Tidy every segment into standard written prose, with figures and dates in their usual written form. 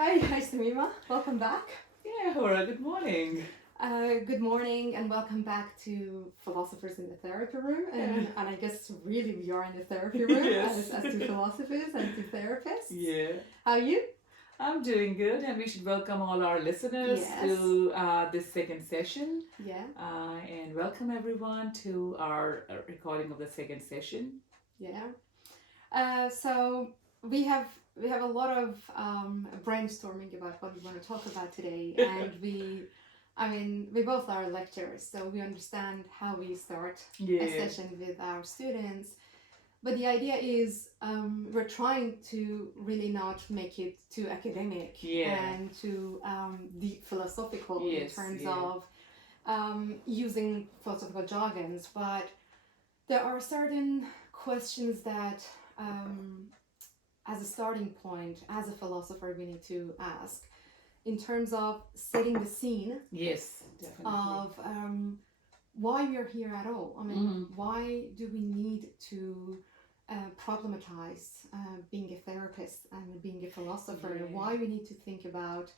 Hi, Sameema. Welcome back. Yeah, Hora, good morning. Good morning and welcome back to Philosophers in the Therapy Room. And I guess really we are in the therapy room Yes. as two philosophers and two therapists. Yeah, How are you? I'm doing good, and we should welcome all our listeners Yes. to this second session. Yeah, And welcome everyone to our recording of the second session. yeah. So we have a lot of brainstorming about what we want to talk about today, and we both are lecturers, so we understand how we start a Yeah, session with our students. But the idea is we're trying to really not make it too academic Yeah. and too deep philosophical in Yes, terms yeah. of using philosophical jargons. But there are certain questions that, as a starting point, as a philosopher, we need to ask in terms of setting the scene yes, definitely. of why we are here at all. I mean, why do we need to problematize being a therapist and being a philosopher? Yeah. Why we need to think about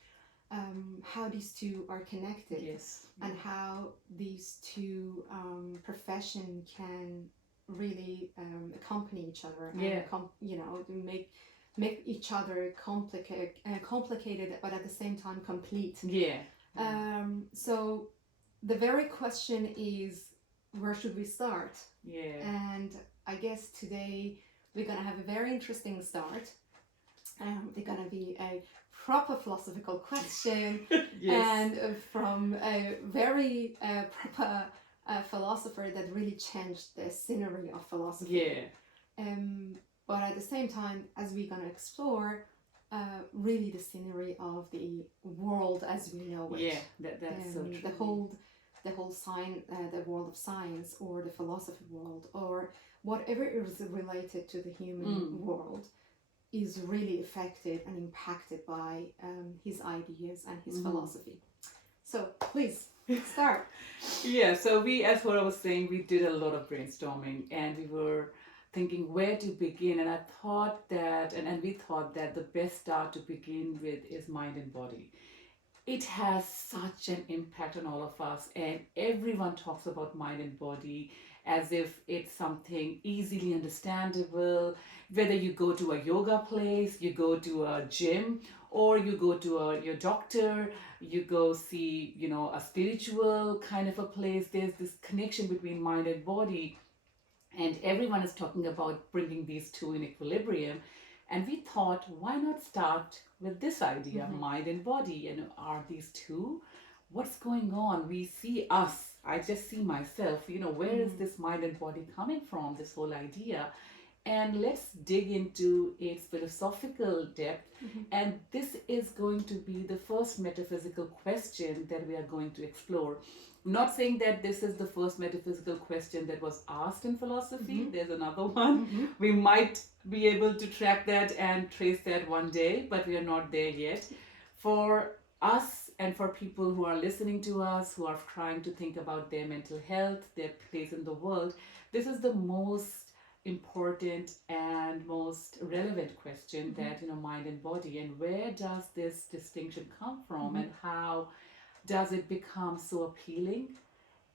how these two are connected Yes. and how these two professions can really accompany each other Yeah. and make each other complicated but at the same time complete. Yeah. So the very question is, where should we start? Yeah. And I guess today we're gonna have a very interesting start. They're gonna be a proper philosophical question, Yes. and from a very proper philosopher that really changed the scenery of philosophy. Yeah. But at the same time, as we're gonna explore, really the scenery of the world as we know it. Yeah. That's so true. The whole the world of science or the philosophy world or whatever is related to the human world is really affected and impacted by his ideas and his philosophy. So please start. Yeah, so as Hora was saying, we did a lot of brainstorming and we were thinking where to begin. And I thought that, and we thought that the best start to begin with is mind and body. It has such an impact on all of us, and everyone talks about mind and body as if it's something easily understandable. Whether you go to a yoga place, you go to a gym, or you go to your doctor, you go see, a spiritual kind of a place, there's this connection between mind and body, and everyone is talking about bringing these two in equilibrium. And we thought, why not start with this idea, mind and body? Are these two? What's going on? We see us. I just see myself. Where is this mind and body coming from? This whole idea. And let's dig into its philosophical depth. And this is going to be the first metaphysical question that we are going to explore. I'm not saying that this is the first metaphysical question that was asked in philosophy. There's another one. We might be able to track that and trace that one day, but we are not there yet. For us and for people who are listening to us, who are trying to think about their mental health, their place in the world, this is the most important and most relevant question that, mind and body, and where does this distinction come from, and how does it become so appealing?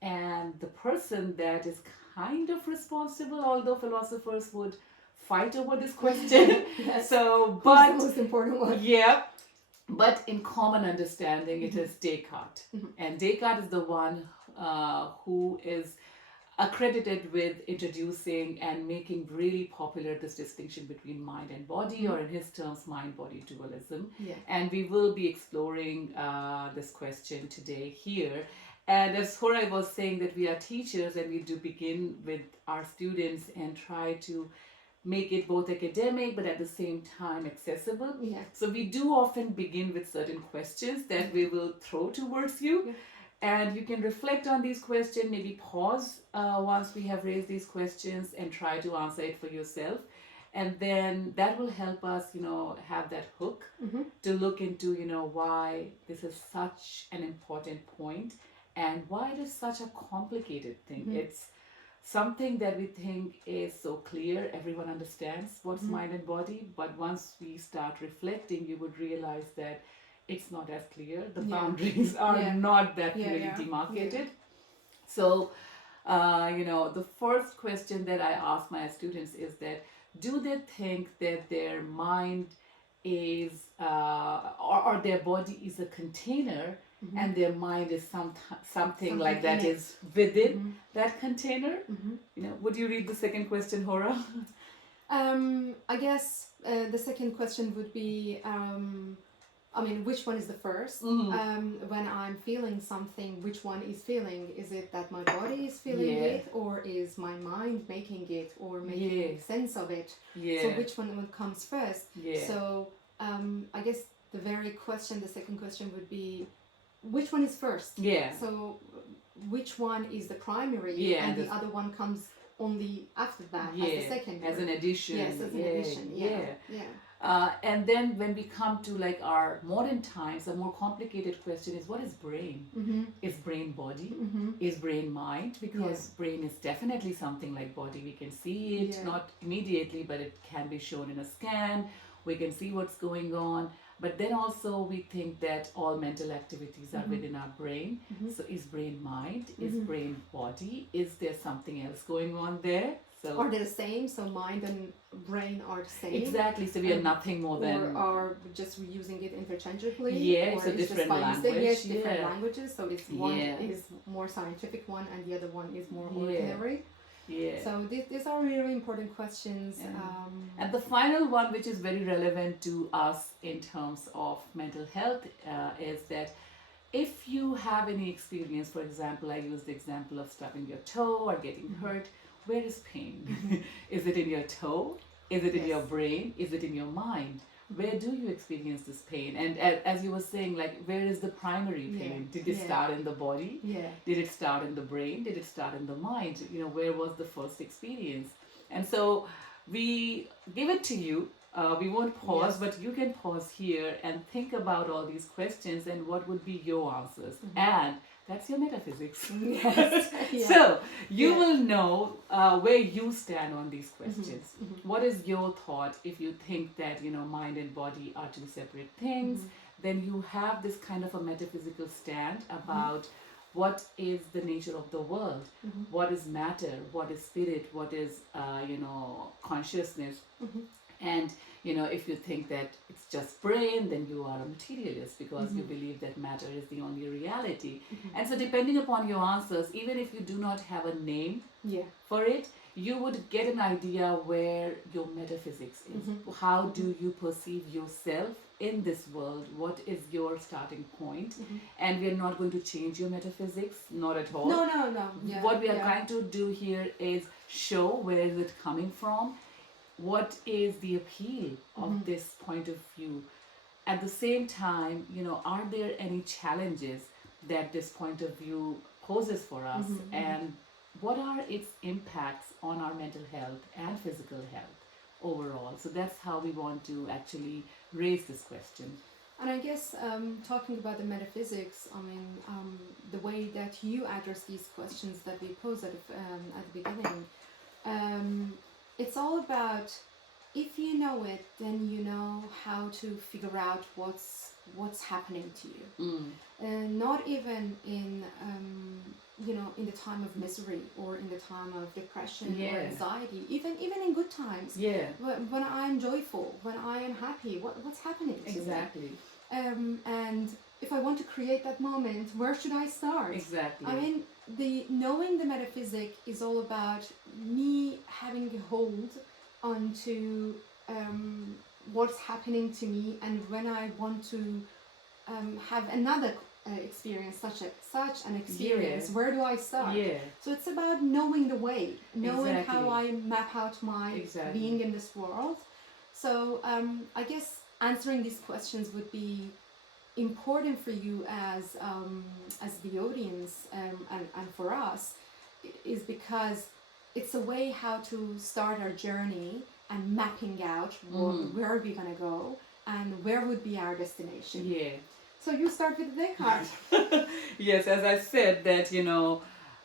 And the person that is kind of responsible, although philosophers would fight over this question. Yes. So, Who's the most important one? Yeah, but in common understanding, it is Descartes. And Descartes is the one who is accredited with introducing and making really popular this distinction between mind and body, or in his terms, mind-body dualism. Yeah. And we will be exploring this question today here. And as Hora was saying, that we are teachers and we do begin with our students and try to make it both academic but at the same time accessible. Yeah. So we do often begin with certain questions that we will throw towards you. Yeah. And you can reflect on these questions, maybe pause once we have raised these questions and try to answer it for yourself. And then that will help us, have that hook to look into, why this is such an important point and why it is such a complicated thing. It's something that we think is so clear, everyone understands what's mind and body, but once we start reflecting, you would realize that it's not as clear. The boundaries are not that clearly demarcated. So, the first question that I ask my students is that, do they think that their mind is, or their body is a container, and their mind is something like that is within that container? Would you read the second question, Hora? I guess the second question would be, which one is the first? When I'm feeling something, which one is feeling? Is it that my body is feeling it, or is my mind making it, or making sense of it? So which one comes first? So I guess the second question would be, which one is first? So which one is the primary, and the other one comes only after that, as the second, as an addition. Yes, as an addition. And then when we come to like our modern times, a more complicated question is, what is brain? Is brain body? Is brain mind? Because brain is definitely something like body. We can see it, not immediately, but it can be shown in a scan. We can see what's going on. But then also we think that all mental activities are within our brain. So is brain mind? Is brain body? Is there something else going on there? So are they the same? So mind and brain are the same? Exactly. So we are nothing more than... Or are just using it interchangeably? Yeah, it's a different language. Yes, different languages. So it's one is more scientific one, and the other one is more ordinary. So these are really important questions. And the final one, which is very relevant to us in terms of mental health, is that if you have any experience, for example, I use the example of stubbing your toe or getting hurt, where is pain? Is it in your toe? Is it in your brain? Is it in your mind? Where do you experience this pain? And as you were saying, like, where is the primary pain? Did it start in the body? Did it start in the brain? Did it start in the mind? Where was the first experience? And so we give it to you. We won't pause, but you can pause here and think about all these questions and what would be your answers. And that's your metaphysics. So you will know where you stand on these questions. What is your thought if you think that mind and body are two separate things? Then you have this kind of a metaphysical stand about what is the nature of the world, what is matter, what is spirit, what is consciousness. And if you think that it's just brain, then you are a materialist because you believe that matter is the only reality. And so depending upon your answers, even if you do not have a name for it, you would get an idea where your metaphysics is. How do you perceive yourself in this world? What is your starting point? And we are not going to change your metaphysics, not at all. No. What we are trying to do here is show where is it coming from. What is the appeal of this point of view? At the same time, are there any challenges that this point of view poses for us? And what are its impacts on our mental health and physical health overall? So that's how we want to actually raise this question. And I guess talking about the metaphysics, the way that you address these questions that we posed at the beginning, it's all about, if you know it, then you know how to figure out what's happening to you. Not even in in the time of misery or in the time of depression or anxiety, even in good times. When I am joyful, when I am happy, what's happening to me? And if I want to create that moment, where should I start? Exactly. Knowing the metaphysic is all about me having a hold onto what's happening to me, and when I want to have another experience, such an experience, where do I start? So it's about knowing the way, knowing how I map out my being in this world. So I guess answering these questions would be important for you as the audience, and for us, is because it's a way how to start our journey and mapping out where we're gonna go and where would be our destination. So you start with Descartes. Yes, as I said that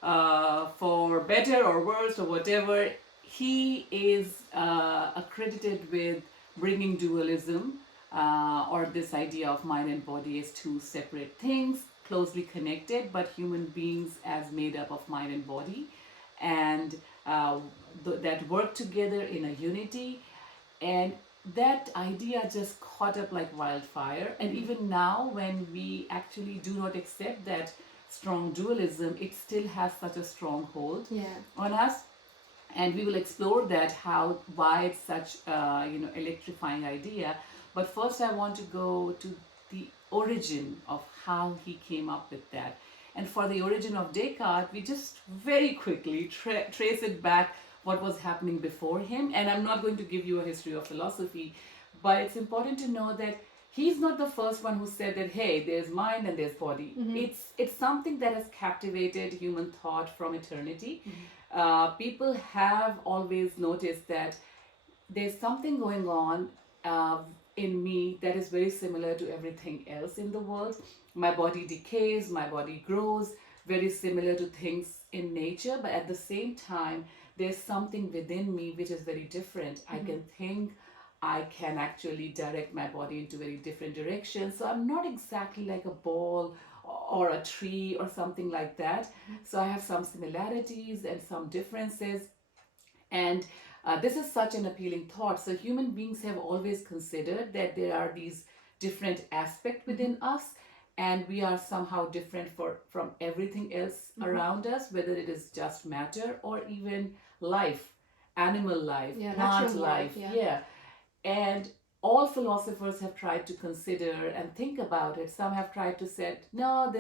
for better or worse or whatever, he is accredited with bringing dualism, or this idea of mind and body as two separate things, closely connected, but human beings as made up of mind and body, and that work together in a unity. And that idea just caught up like wildfire. And even now, when we actually do not accept that strong dualism, it still has such a strong hold on us. And we will explore that, why it's such electrifying idea. But first I want to go to the origin of how he came up with that. And for the origin of Descartes, we just very quickly trace it back what was happening before him. And I'm not going to give you a history of philosophy, but it's important to know that he's not the first one who said that, hey, there's mind and there's body. It's something that has captivated human thought from eternity. People have always noticed that there's something going on in me that is very similar to everything else in the world. My body decays, my body grows, very similar to things in nature, but at the same time, there's something within me which is very different. I can think, I can actually direct my body into very different directions. So I'm not exactly like a ball or a tree or something like that. So I have some similarities and some differences. And this is such an appealing thought. So human beings have always considered that there are these different aspects within us, and we are somehow different from everything else around us, whether it is just matter or even life, animal life, plant life. And all philosophers have tried to consider and think about it. Some have tried to say, no,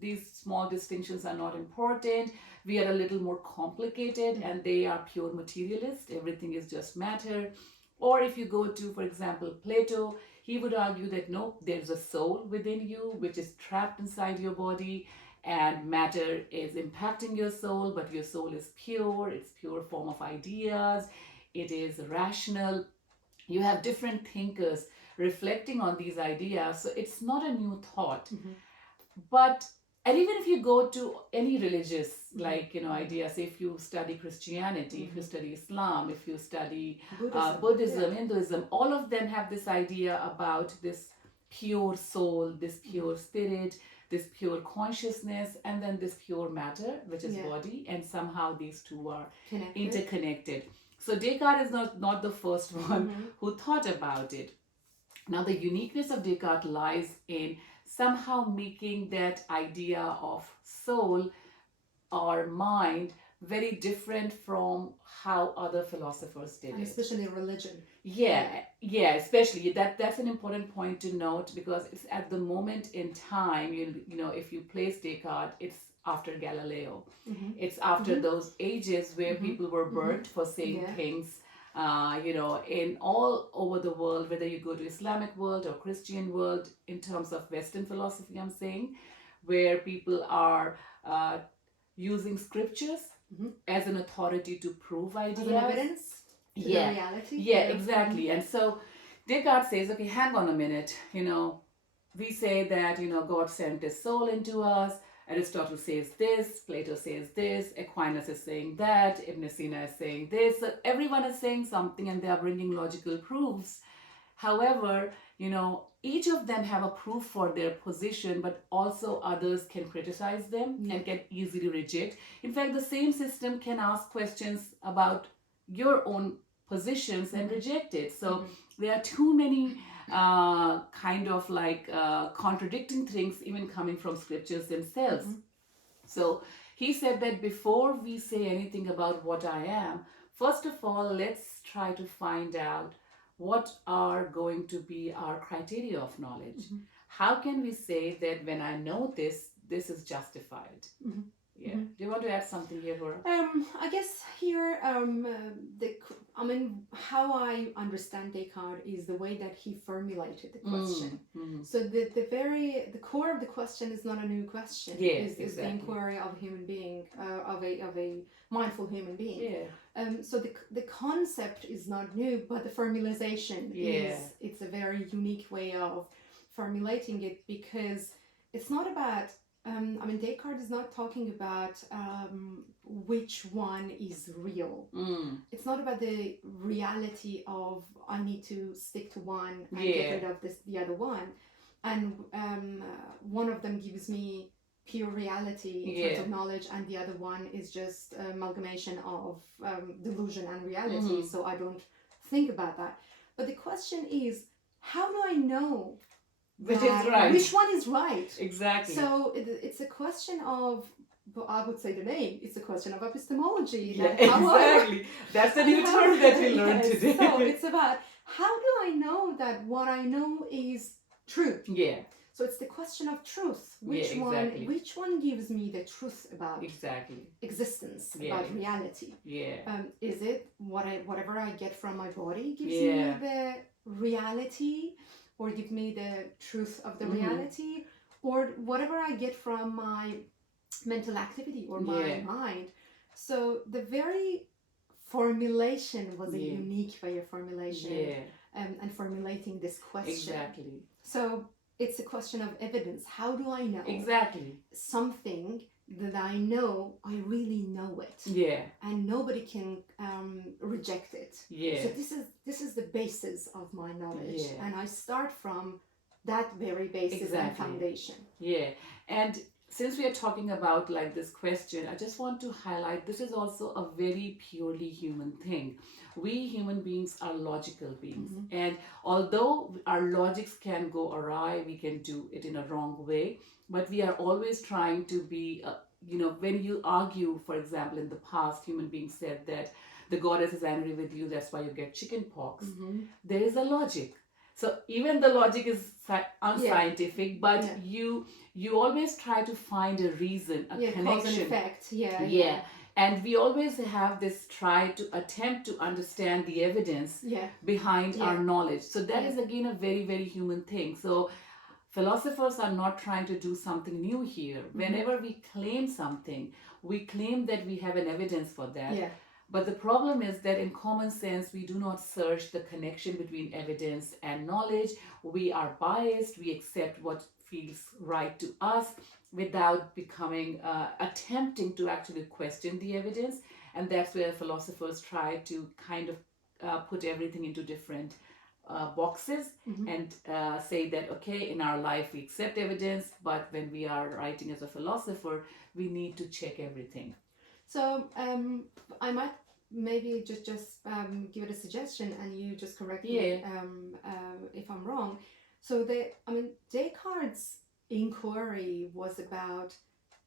these small distinctions are not important. We are a little more complicated, and they are pure materialist. Everything is just matter. Or if you go to, for example, Plato, he would argue that no, there's a soul within you which is trapped inside your body, and matter is impacting your soul, but your soul is pure. It's pure form of ideas. It is rational. You have different thinkers reflecting on these ideas. So it's not a new thought. But, and even if you go to any religious, like, ideas, if you study Christianity, if you study Islam, if you study Buddhism, Hinduism, all of them have this idea about this pure soul, this pure spirit, this pure consciousness, and then this pure matter, which is body, and somehow these two are interconnected. So Descartes is not the first one who thought about it. Now the uniqueness of Descartes lies in somehow making that idea of soul or mind very different from how other philosophers did it. Especially religion. Especially that's an important point to note, because it's at the moment in time, if you place Descartes, it's after Galileo. It's after those ages where people were burnt for saying things, in all over the world, whether you go to Islamic world or Christian world, in terms of Western philosophy, I'm saying, where people are using scriptures as an authority to prove ideas. As an evidence to the reality. Exactly. And so Descartes says, okay, hang on a minute, we say that, God sent his soul into us. Aristotle says this, Plato says this, Aquinas is saying that, Ibn Sina is saying this. So everyone is saying something, and they are bringing logical proofs. However, each of them have a proof for their position, but also others can criticize them and can easily reject. In fact, the same system can ask questions about your own positions and reject it. So there are too many contradicting things even coming from scriptures themselves. So he said that before we say anything about what I am, first of all, let's try to find out what are going to be our criteria of knowledge. How can we say that when I know this is justified? Do you want to add something here, Hora? I guess here, how I understand Descartes is the way that he formulated the question. So the core of the question is not a new question. Is the inquiry of a human being, of a mindful human being. So the concept is not new, but the formulation it's a very unique way of formulating it, because it's not about I mean, Descartes is not talking about which one is real. It's not about the reality of I need to stick to one and get rid of the other one. And one of them gives me pure reality in terms of knowledge, and the other one is just amalgamation of delusion and reality. So I don't think about that. But the question is, how do I know which is right? Which one is right? Exactly. So it's a question of, well, I would say the name. It's a question of epistemology. Yeah, exactly. That's the new term that we learned today. So it's about how do I know that what I know is true? Yeah. So it's the question of truth. Which one gives me the truth about existence, about reality? Yeah. Is it whatever I get from my body gives me the reality, or give me the truth of the reality, or whatever I get from my mental activity or my mind? So the very formulation was a unique way of formulation and formulating this question. Exactly. So it's a question of evidence. How do I know something that I know I really know it? Yeah. And nobody can reject it. Yeah. So this is the basis of my knowledge, and I start from that very basis and foundation. Yeah. And since we are talking about like this question, I just want to highlight this is also a very purely human thing. We human beings are logical beings, and although our logics can go awry, we can do it in a wrong way, but we are always trying to be, when you argue, for example, in the past, human beings said that the goddess is angry with you, that's why you get chicken pox. There is a logic. So even the logic is unscientific, but you always try to find a reason, a connection. Cause and effect. Yeah. And we always have this try to attempt to understand the evidence behind our knowledge. So that is again a very, very human thing. So philosophers are not trying to do something new here. Whenever we claim something, we claim that we have an evidence for that. Yeah. But the problem is that in common sense, we do not search the connection between evidence and knowledge. We are biased. We accept what feels right to us without attempting to actually question the evidence. And that's where philosophers try to kind of put everything into different boxes and say that, okay, in our life we accept evidence, but when we are writing as a philosopher, we need to check everything. So I might maybe just give it a suggestion, and you just correct me if I'm wrong. So Descartes' inquiry was about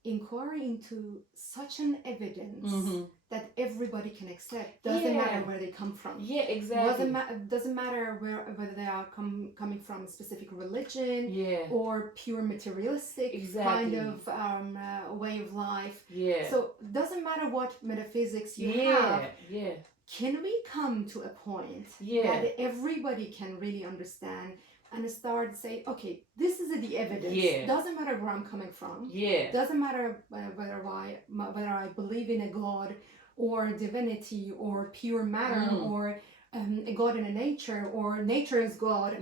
inquiry into such an evidence that everybody can accept. Doesn't matter where they come from. Yeah, exactly. Doesn't matter whether they are coming from a specific religion or pure materialistic kind of way of life. Yeah. So doesn't matter what metaphysics you have. Yeah. Can we come to a point that everybody can really understand and start to say, okay, this is the evidence. Doesn't matter where I'm coming from. Doesn't matter whether I believe in a god or divinity or pure matter or a god in a nature or nature is God.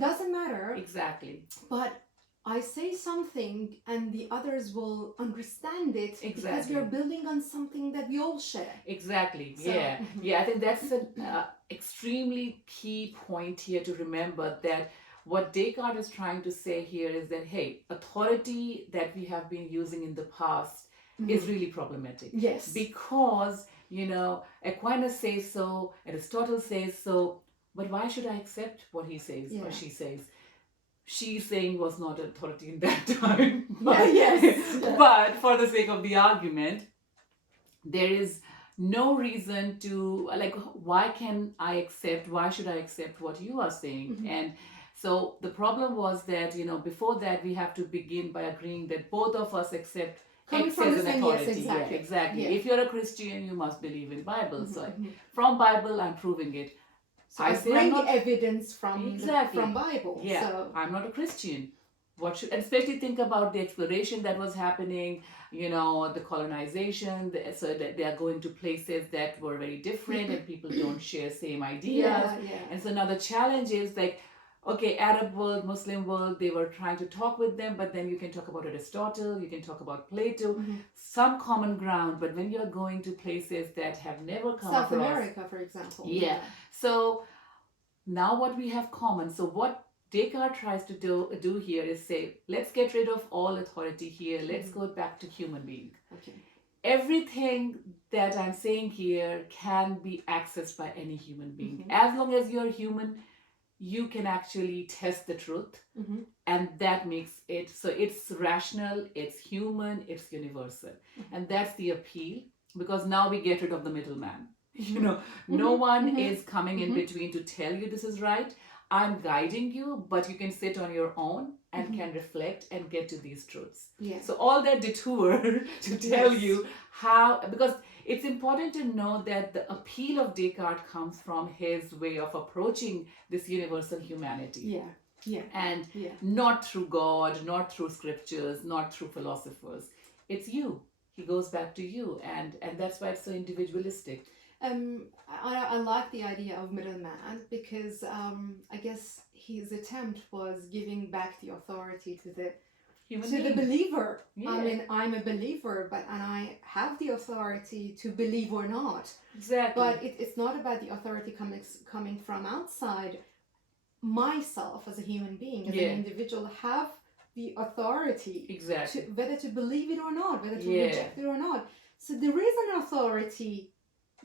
Doesn't matter. Exactly. But I say something and the others will understand it because we are building on something that we all share. Exactly. So, I think that's an extremely key point here to remember, that what Descartes is trying to say here is that, hey, authority that we have been using in the past is really problematic. Yes. Because, Aquinas says so, Aristotle says so, but why should I accept what he says or she says? She's saying was not authority in that time. But for the sake of the argument, there is no reason to, why should I accept what you are saying? And so the problem was that, before that, we have to begin by agreeing that both of us accept X as an authority. Yes, exactly. If you're a Christian, you must believe in Bible. So from Bible, I'm proving it. So I bring evidence from Bible. Yeah, so I'm not a Christian. Especially think about the exploration that was happening, the colonization. So that they are going to places that were very different and people don't share same ideas. And so now the challenge is okay, Arab world, Muslim world, they were trying to talk with them, but then you can talk about Aristotle, you can talk about Plato, some common ground. But when you're going to places that have never come South across, America, for example. yeah. So now what we have common. So what Descartes tries to do here is say, let's get rid of all authority here. Let's go back to human being. Okay. Everything that I'm saying here can be accessed by any human being. As long as you're human, you can actually test the truth, and that makes it so it's rational, it's human, it's universal. And that's the appeal, because now we get rid of the middleman. You know, no one is coming in between to tell you this is right. I'm guiding you, but you can sit on your own and can reflect and get to these truths. Yeah. So all that detour to tell you how, because it's important to know that the appeal of Descartes comes from his way of approaching this universal humanity. Yeah. Yeah. And not through God, not through scriptures, not through philosophers. It's you. He goes back to you, and that's why it's so individualistic. I like the idea of middleman because I guess his attempt was giving back the authority to the believer. Yeah. I mean, I'm a believer, and I have the authority to believe or not. Exactly. But it's not about the authority coming from outside. Myself as a human being, as an individual, have the authority exactly to whether to believe it or not, whether to reject it or not. So there is an authority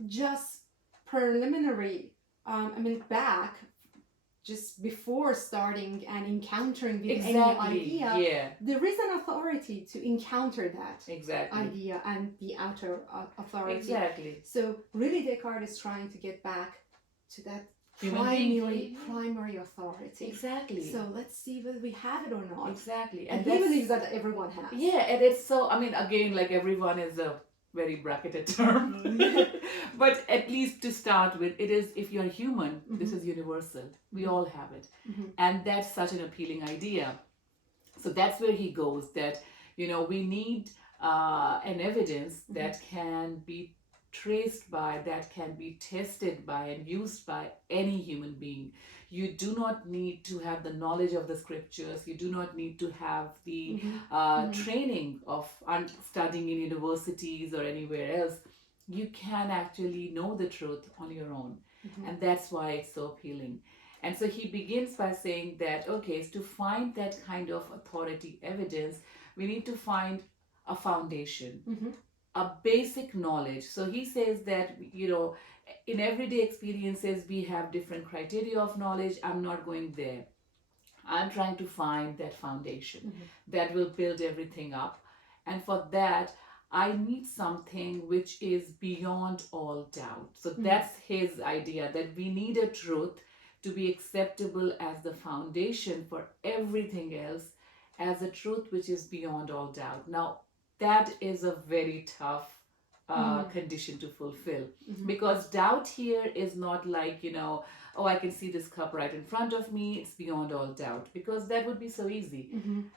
just preliminary, back just before starting and encountering with any idea, there is an authority to encounter that idea and the outer authority. Exactly. So really Descartes is trying to get back to that primary authority. Exactly. So let's see whether we have it or not. Exactly. And he believes that everyone has. Yeah, and it's so, again, like everyone is a very bracketed term. But at least to start with, it is, if you're human, this is universal. We all have it. And that's such an appealing idea. So that's where he goes, that, we need an evidence that can be traced by, that can be tested by and used by any human being. You do not need to have the knowledge of the scriptures. You do not need to have the training of studying in universities or anywhere else. You can actually know the truth on your own. And that's why it's so appealing. And so he begins by saying that, okay, to find that kind of authority evidence, we need to find a foundation, a basic knowledge. So he says that, in everyday experiences, we have different criteria of knowledge. I'm not going there. I'm trying to find that foundation that will build everything up. And for that, I need something which is beyond all doubt. So that's his idea, that we need a truth to be acceptable as the foundation for everything else, as a truth which is beyond all doubt. Now, that is a very tough condition to fulfill, because doubt here is not like, oh, I can see this cup right in front of me, it's beyond all doubt, because that would be so easy.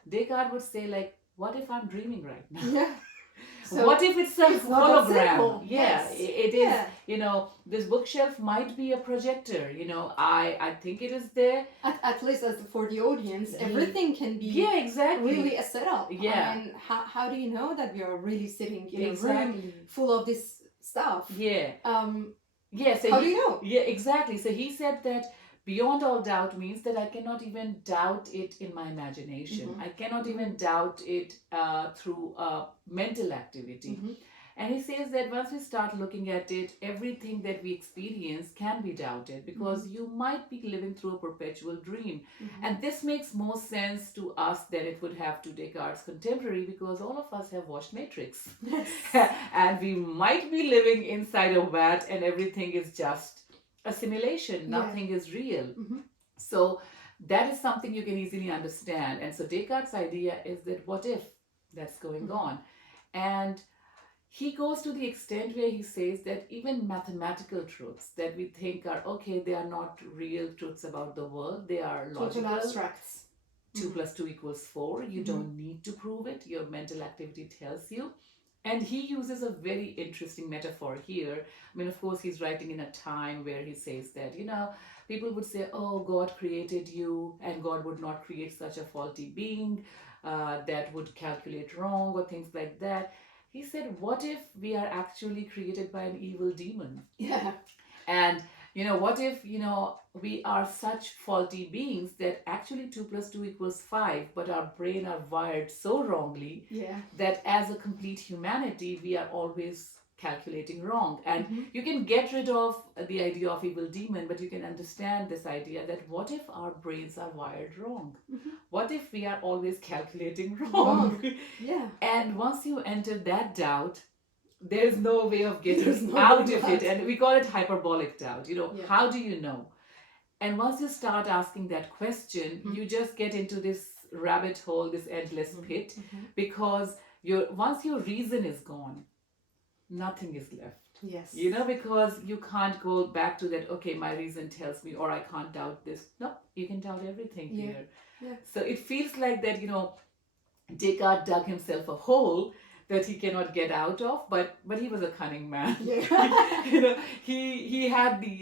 Descartes would say, like, what if I'm dreaming right now? Yeah. So what if it's some hologram? Yes. It is, this bookshelf might be a projector, I think it is there. At least as for the audience, everything can be really a setup. Yeah. And how do you know that we are really sitting in a room full of this stuff? Yeah. So how do you know? Yeah, exactly. So he said that beyond all doubt means that I cannot even doubt it in my imagination. I cannot even doubt it through mental activity. And he says that once we start looking at it, everything that we experience can be doubted, because you might be living through a perpetual dream. And this makes more sense to us than it would have to Descartes' contemporary, because all of us have watched Matrix. And we might be living inside a vat and everything is just a simulation. Nothing is real. So that is something you can easily understand. And so Descartes' idea is that what if that's going on? And he goes to the extent where he says that even mathematical truths that we think are okay, they are not real truths about the world. They are logical. Total abstracts. 2 + 2 = 4. You don't need to prove it. Your mental activity tells you. And he uses a very interesting metaphor here. I mean, of course, he's writing in a time where he says that, people would say, oh, God created you, and God would not create such a faulty being that would calculate wrong or things like that. He said, what if we are actually created by an evil demon? Yeah. And what if we are such faulty beings that actually 2 plus 2 equals 5, but our brain are wired so wrongly Yeah. that as a complete humanity we are always calculating wrong. And Mhm. you can get rid of the idea of evil demon, but you can understand this idea that what if our brains are wired wrong? Mhm. What if we are always calculating wrong? Wrong. Yeah. And once you enter that doubt, there's no way of There's getting no out way of out. it. And we call it hyperbolic doubt. Yeah. How do you know? And once you start asking that question, Mhm. you just get into this rabbit hole, this endless Mhm. pit, Mhm. because once your reason is gone, nothing is left. Yes. Because you can't go back to that, okay, my reason tells me, or I can't doubt this. No, you can doubt everything Yeah. here. Yeah. So it feels like that, Descartes dug himself a hole that he cannot get out of, but he was a cunning man. Yeah. He had the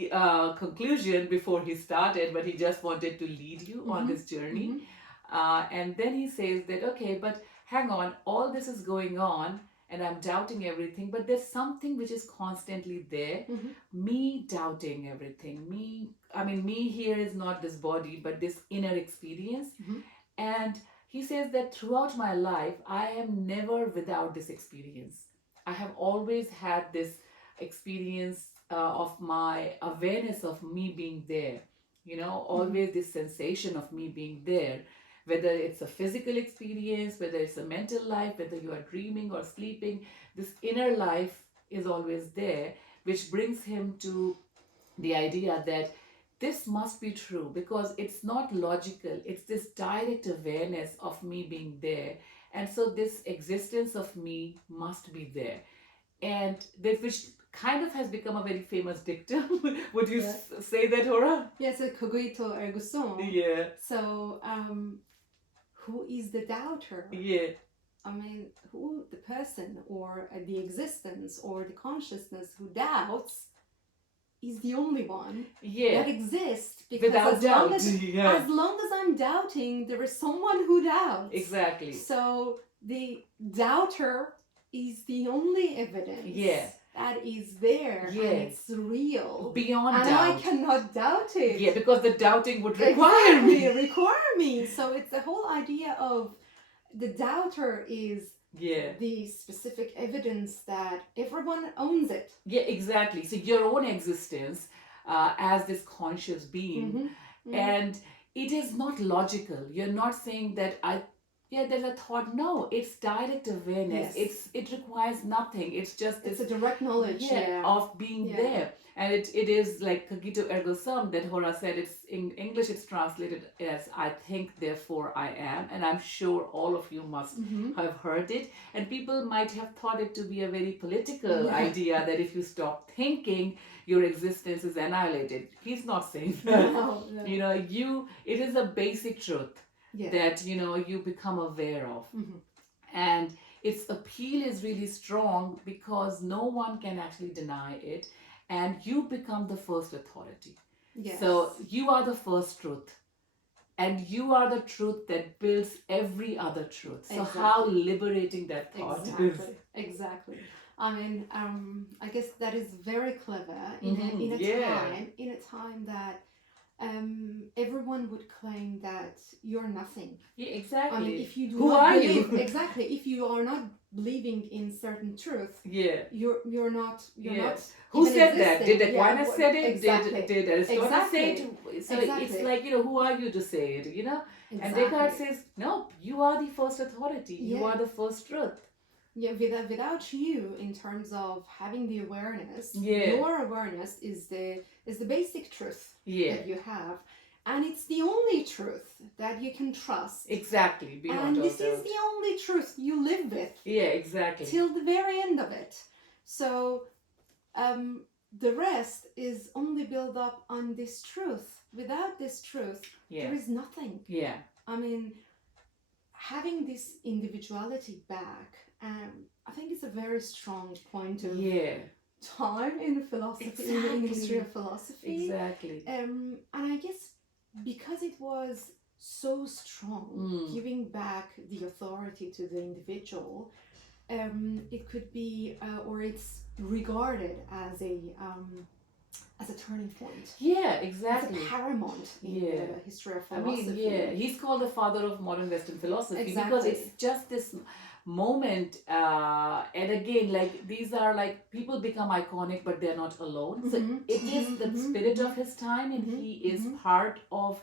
conclusion before he started, but he just wanted to lead you on Mhm. this journey. Mhm. And then he says that, okay, but hang on, all this is going on and I'm doubting everything, but there's something which is constantly there. Mhm. Me doubting everything. Me here is not this body, but this inner experience. Mhm. And he says that throughout my life, I am never without this experience. I have always had this experience of my awareness of me being there. Always this sensation of me being there. Whether it's a physical experience, whether it's a mental life, whether you are dreaming or sleeping, this inner life is always there, which brings him to the idea that this must be true because it's not logical. It's this direct awareness of me being there. And so this existence of me must be there. And that which kind of has become a very famous dictum. Would you say that, Hora? Yes, cogito ergo sum. Yeah. So, who is the doubter? Yeah. I mean, who the person or the existence or the consciousness who doubts is the only one that exists, because without as doubt. long as I'm doubting, there is someone who doubts. Exactly. So the doubter is the only evidence that is there, and it's real beyond and doubt. I cannot doubt it. Yeah, because the doubting would require me. So it's the whole idea of the doubter is the specific evidence that everyone owns it. Yeah, exactly. So your own existence as this conscious being, and it is not logical. You're not saying that there's a thought. No, it's direct awareness. It requires nothing. It's just this, it's a direct knowledge of being there. And it is like cogito ergo sum that Hora said. It's in English, it's translated as I think, therefore I am. And I'm sure all of you must have heard it. And people might have thought it to be a very political idea that if you stop thinking, your existence is annihilated. He's not saying that. No. It is a basic truth that, you become aware of. And its appeal is really strong because no one can actually deny it. And you become the first authority. Yes. So you are the first truth. And you are the truth that builds every other truth. So how liberating that thought is. Exactly. I mean, I guess that is very clever in a time that everyone would claim that you're nothing. Yeah, exactly. I mean, if you do Who not are believe, you? Exactly. If you are not believing in certain truth, you're not. Who said existing. that? Did Aquinas said it? Exactly. Did Aristotle say it? So it's like, who are you to say it? Exactly. And Descartes says, no, you are the first authority. You are the first truth. Yeah, without you, in terms of having the awareness, your awareness is the basic truth that you have, and it's the only truth that you can trust. Exactly, and this is the only truth you live with. Yeah, exactly. Till the very end of it. So, the rest is only built up on this truth. Without this truth, there is nothing. Yeah. I mean, having this individuality back, I think it's a very strong point of time in philosophy, in the history of philosophy. Exactly. And I guess because it was so strong, giving back the authority to the individual, it could be, or it's regarded as a turning point. Yeah, exactly. As a paramount in the history of philosophy. I mean, he's called the father of modern Western philosophy because it's just this moment, and again, like these are like people become iconic, but they're not alone. So it is the spirit of his time, and he is part of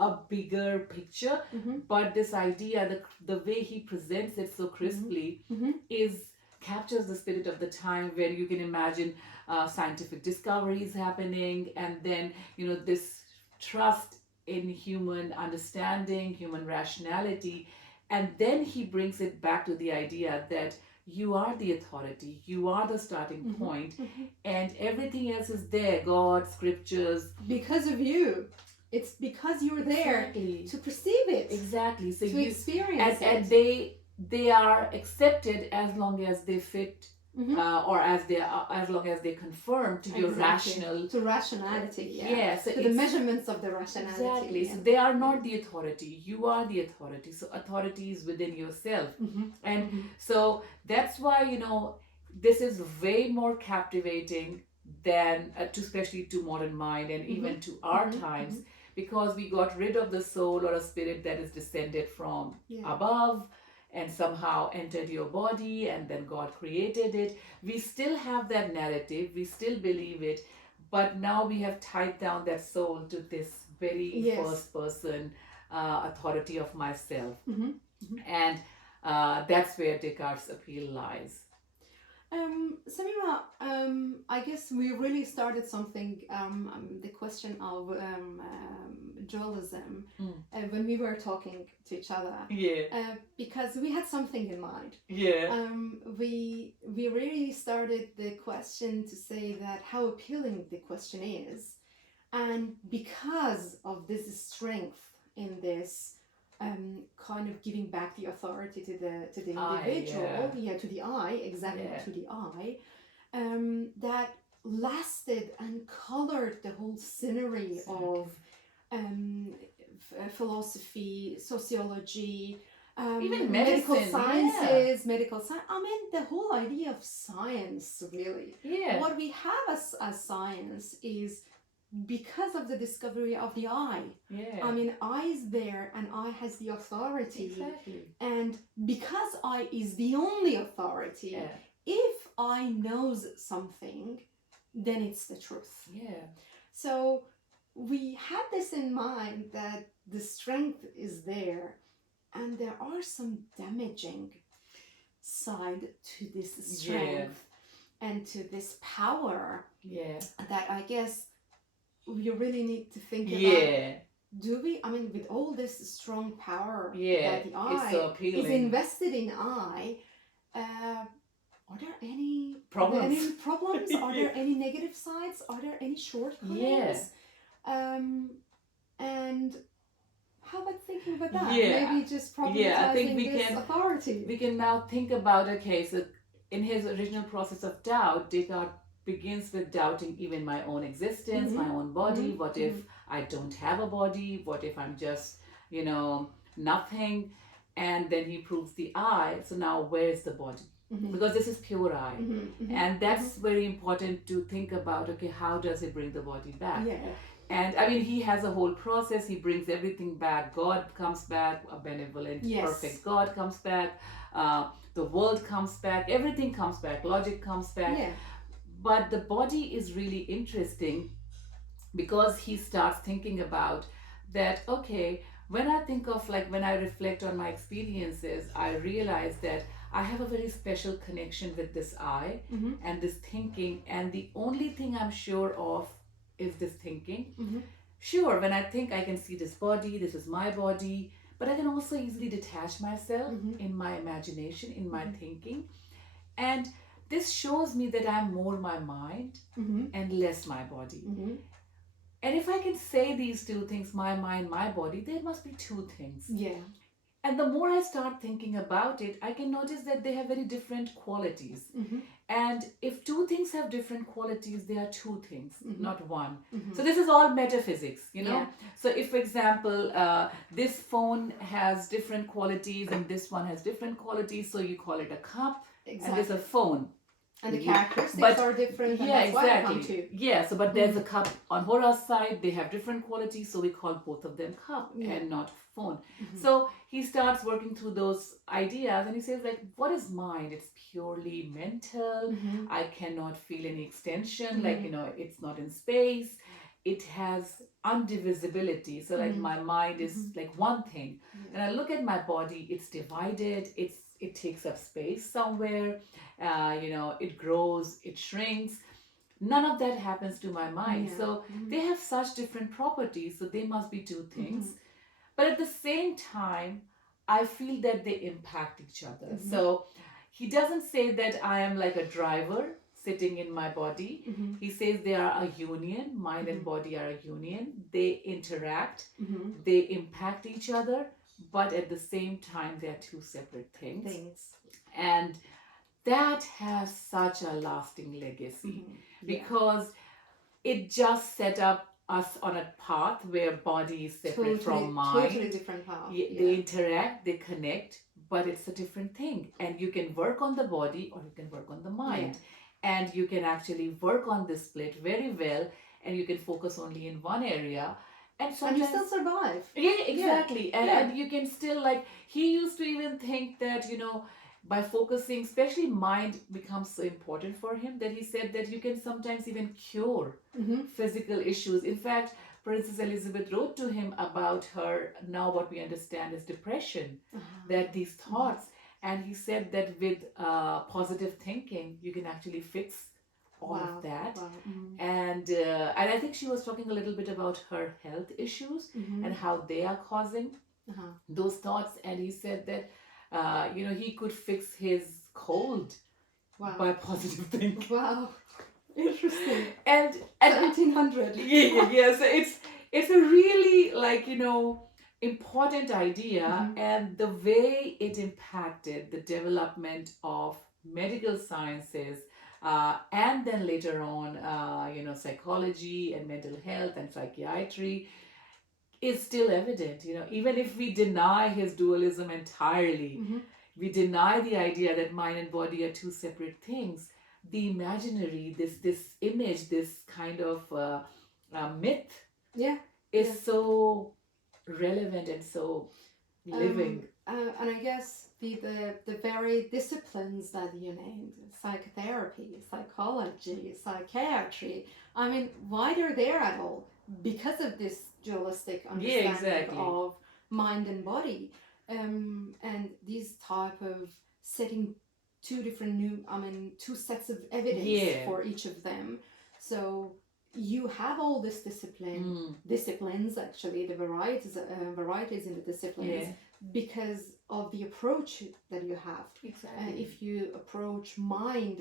a bigger picture. But this idea, the way he presents it so crisply, captures the spirit of the time, where you can imagine scientific discoveries happening, and then this trust in human understanding, human rationality, and then he brings it back to the idea that you are the authority, you are the starting point, and everything else is there, God, scriptures, because of you. It's because you're there to perceive it. Exactly. So to experience it. And they are accepted as long as they fit, or as long as they conform to your rationality. So to the measurements of the rationality. Exactly. So they are not the authority. You are the authority. So authority is within yourself. And so that's why this is way more captivating than especially to modern mind, and even to our times, because we got rid of the soul or a spirit that is descended from above and somehow entered your body, and then God created it. We still have that narrative, we still believe it, but now we have tied down that soul to this very first person authority of myself. And that's where Descartes' appeal lies. Sameema, I guess we really started something, the question of dualism, when we were talking to each other. Because we had something in mind. We really started the question to say that how appealing the question is, and because of this strength in this kind of giving back the authority to the individual, to the I, to the I, that lasted and colored the whole scenery of philosophy, sociology, even medical medicine, sciences, medical science. I mean, the whole idea of science, really. What we have as science is because of the discovery of the I. I mean, I is there, and I has the authority. And because I is the only authority, if I knows something, then it's the truth. So we had this in mind, that the strength is there, and there are some damaging side to this strength and to this power that I guess we really need to think about. Do we, I mean, with all this strong power that the I is invested in I, are there any problems? Are there any negative sides? Are there any shortcomings? And how about thinking about that? Maybe just problematizing this authority. We can now think about, okay, so in his original process of doubt, Descartes begins with doubting even my own existence, my own body. What if I don't have a body? What if I'm just, nothing? And then he proves the I. So now where's the body? Because this is pure I. And that's very important to think about, okay, how does he bring the body back? And I mean, he has a whole process. He brings everything back. God comes back, a benevolent, perfect God comes back. The world comes back. Everything comes back. Logic comes back. But the body is really interesting, because he starts thinking about that, okay, when I think of, like, when I reflect on my experiences, I realize that I have a very special connection with this I and this thinking, and the only thing I'm sure of is this thinking. Sure, when I think, I can see this body, this is my body, but I can also easily detach myself in my imagination, in my thinking. And this shows me that I'm more my mind and less my body. And if I can say these two things, my mind, my body, there must be two things. And the more I start thinking about it, I can notice that they have very different qualities. Mm-hmm. And if two things have different qualities, they are two things, Mm-hmm. not one. Mm-hmm. So this is all metaphysics, you know. Yeah. So if, for example, this phone has different qualities and this one has different qualities, so you call it a cup, Exactly. and there's a phone. And the Yeah. characteristics But- are different, and Yeah, that's why I come exactly. to. Yeah, so but there's a cup on Hora's side, they have different qualities, so we call both of them cup Yeah. and not phone. Mhm. So he starts working through those ideas and he says, like, what is mind? It's purely mental. Mhm. I cannot feel any extension, like, Mhm. you know, it's not in space. It has undivisibility. So like Mhm. my mind is like one thing. Yeah. And I look at my body, it's divided, it takes up space somewhere, you know, it grows, it shrinks. None of that happens to my mind. Yeah. So Mhm. they have such different properties, so they must be two things. Mhm. But at the same time, I feel that they impact each other. Mhm. So he doesn't say that I am like a driver sitting in my body. Mhm. He says they are a union, mind and Mhm. body are a union. They interact, Mhm. they impact each other, but at the same time, they are two separate things. Things. And that has such a lasting legacy Mhm. Yeah. because it just set up us on a path where body is separate from mind. Totally different path. They interact, they connect, but it's a different thing. And you can work on the body or you can work on the mind. And you can actually work on this split very well and you can focus only in one area. And And sometimes you still survive. yeah, exactly. And, Yeah. and you can still, like, he used to even think that, you know, by focusing, especially mind becomes so important for him that he said that you can sometimes even cure Mm-hmm. physical issues. In fact, Princess Elizabeth wrote to him about her, now what we understand is depression, that these thoughts, and he said that with positive thinking, you can actually fix all of that. Wow. Mm-hmm. And I think she was talking a little bit about her health issues Mm-hmm. and how they are causing Uh-huh. those thoughts. And he said that you know, he could fix his cold Wow. by positive thinking. Wow. Interesting. And 1700. yeah, so it's a really, like, you know, important idea. Mhm. And the way it impacted the development of medical sciences, and then later on, you know, psychology and mental health and psychiatry is still evident. You know, even if we deny his dualism entirely, Mhm. we deny the idea that mind and body are two separate things. The imaginary, this image, this kind of myth Yeah. is Yeah. so relevant and so living. And I guess the very disciplines that you named, psychotherapy, psychology, psychiatry, I mean, why they're there at all? Because of this dualistic understanding exactly. of mind and body. And these type of setting two sets of evidence Yeah. for each of them. So you have all this disciplines, actually, the varieties in the disciplines, Yeah, because of the approach that you have. exactly. If you approach mind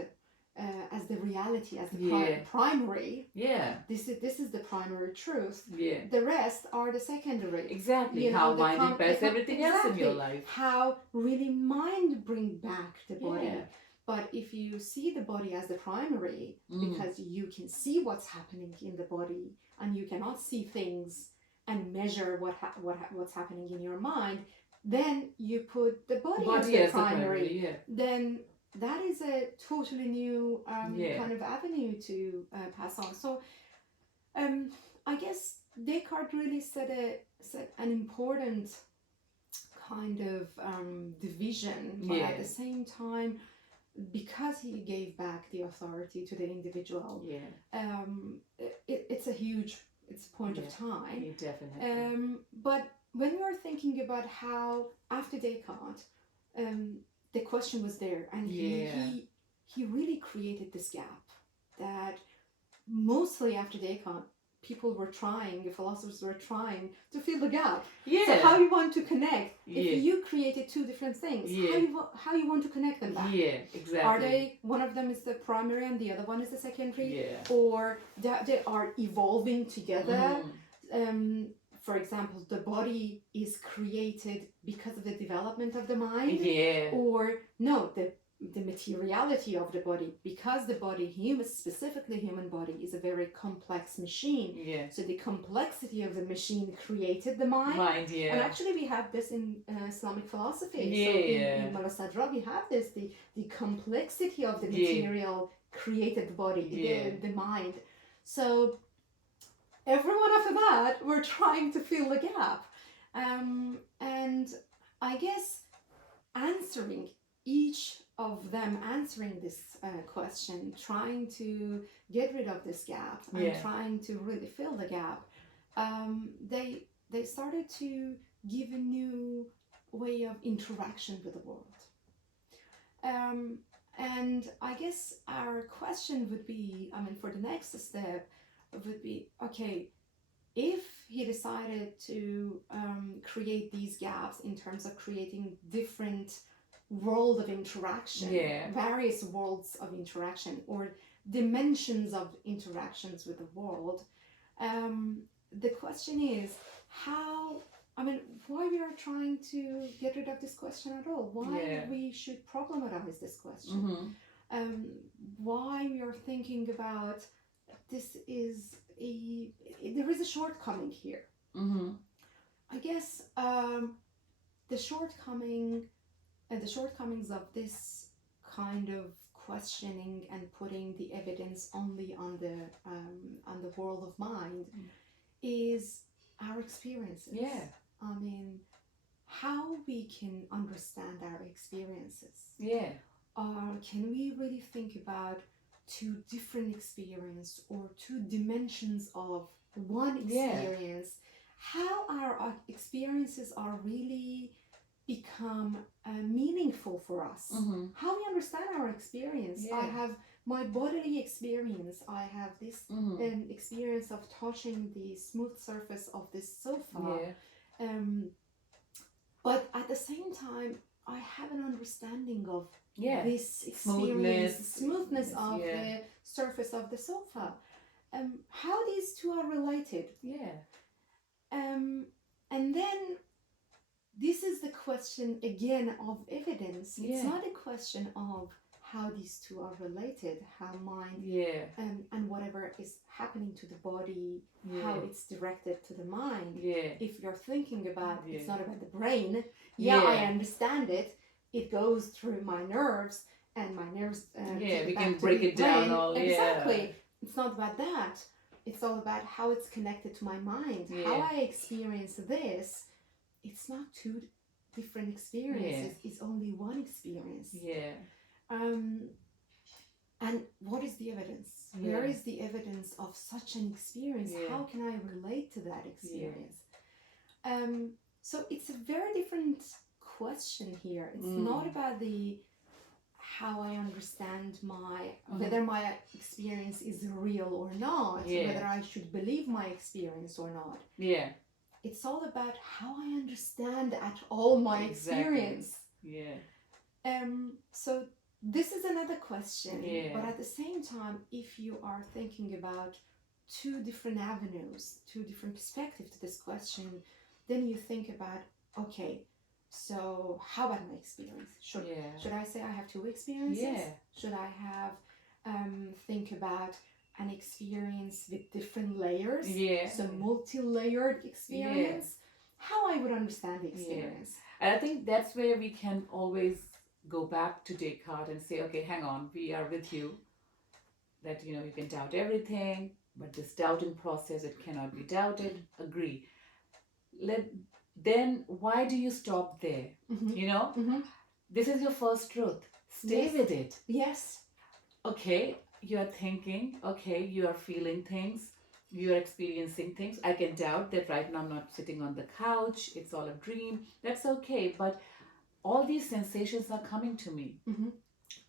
as the reality, as the Yeah. primary, Yeah, this is the primary truth. yeah, The rest are the secondary. exactly. You know, How the mind impacts everything else in your exactly. life. How really mind bring back the body. Yeah. But if you see the body as the primary, Mm. because you can see what's happening in the body, and you cannot see things and measure what's happening in your mind, then you put the body, as the primary. Yeah. Then that is a totally new Yeah. kind of avenue to pass on. So I guess Descartes really set an important kind of division, but Yeah. at the same time, because he gave back the authority to the individual, Yeah, it's a point of Yeah. time. yeah, definitely. But when you're thinking about how after Descartes, the question was there, and Yeah. he really created this gap that mostly after Descartes, philosophers were trying to fill the gap. Yeah. So how you want to connect? Yeah. If you created two different things, Yeah. how you want to connect them back? Yeah, exactly. Are they, one of them is the primary and the other one is the secondary? Yeah. Or that they are evolving together? Mm. for example, the body is created because of the development of the mind, Yeah. or no, the materiality of the body, because the body, specifically human body, is a very complex machine. Yeah. So the complexity of the machine created the mind. Yeah. And actually we have this in Islamic philosophy. Yeah. So in Mala Sadra we have this, the complexity of the material created the body, the mind. So everyone after that, we're trying to fill the gap. And I guess each of them answering this question, trying to get rid of this gap and trying to really fill the gap, they started to give a new way of interaction with the world. And I guess our question would be, for the next step, would be, okay, if he decided to create these gaps in terms of creating different world of interaction, various worlds of interaction or dimensions of interactions with the world, the question is why we are trying to get rid of this question at all, why we should problematize this question, why we are thinking about this is there is a shortcoming here. I guess the shortcomings of this kind of questioning and putting the evidence only on the world of mind is our experiences. How we can understand our experiences. Can we really think about two different experiences or two dimensions of one experience? How our experiences are really become meaningful for us. How we understand our experience. I have my bodily experience. I have this experience of touching the smooth surface of this sofa. But at the same time, I have an understanding of this experience, smoothness of the surface of the sofa. How these two are related. And then this is the question again of evidence. It's not a question of how these two are related, how mind and whatever is happening to the body, how it's directed to the mind. If you're thinking about, it's not about the brain. I understand it. It goes through my nerves, and my nerves we can break it down all. Exactly. It's not about that. It's all about how it's connected to my mind. How I experience this. It's not two different experiences. It's only one experience. And what is the evidence? Where is the evidence of such an experience? How can I relate to that experience? So it's a very different question here. It's not about how I understand whether my experience is real or not, whether I should believe my experience or not. It's all about how I understand at all my experience. So this is another question. But at the same time, if you are thinking about two different avenues, two different perspectives to this question, then you think about, okay, so how about my experience? Should I say I have two experiences? Should I have think about an experience with different layers? So multi-layered experience. How I would understand the experience. And I think that's where we can always go back to Descartes and say, okay, hang on, we are with you. That you can doubt everything, but this doubting process, it cannot be doubted. Agree. Then why do you stop there? This is your first truth. Stay with it. Okay, you are thinking, okay, you are feeling things, you are experiencing things. I can doubt that right now I'm not sitting on the couch, it's all a dream. That's okay, but all these sensations are coming to me.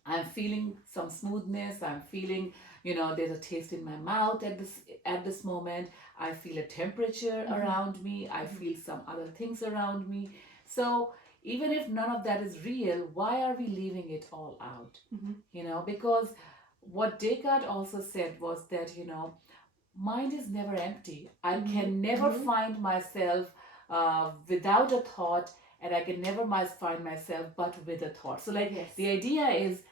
I'm feeling some smoothness, I'm feeling, there's a taste in my mouth at this moment. I feel a temperature around me. I feel some other things around me. So even if none of that is real, why are we leaving it all out? Because what Descartes also said was that, mind is never empty. I Mhm. can never Mhm. find myself without a thought, and I can never find myself but with a thought. So, like, Yes. the idea is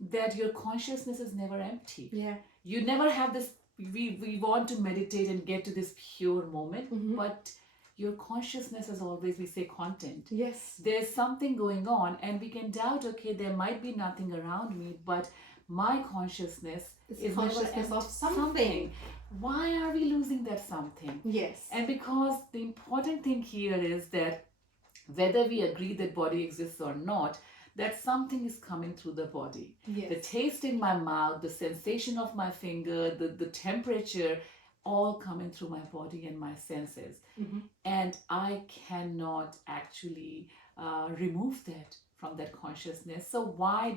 that your consciousness is never empty. Yeah. You never have this. We want to meditate and get to this pure moment, Mhm. but your consciousness is always, we say, content. Yes. There's something going on, and we can doubt, okay, there might be nothing around me, but my consciousness It's is consciousness never of something. Why are we losing that something? Yes. And because the important thing here is that whether we agree that body exists or not, that something is coming through the body. Yes. The taste in my mouth, the sensation of my finger, the temperature, all coming through my body and my senses. Mhm. And I cannot actually remove that from that consciousness. So why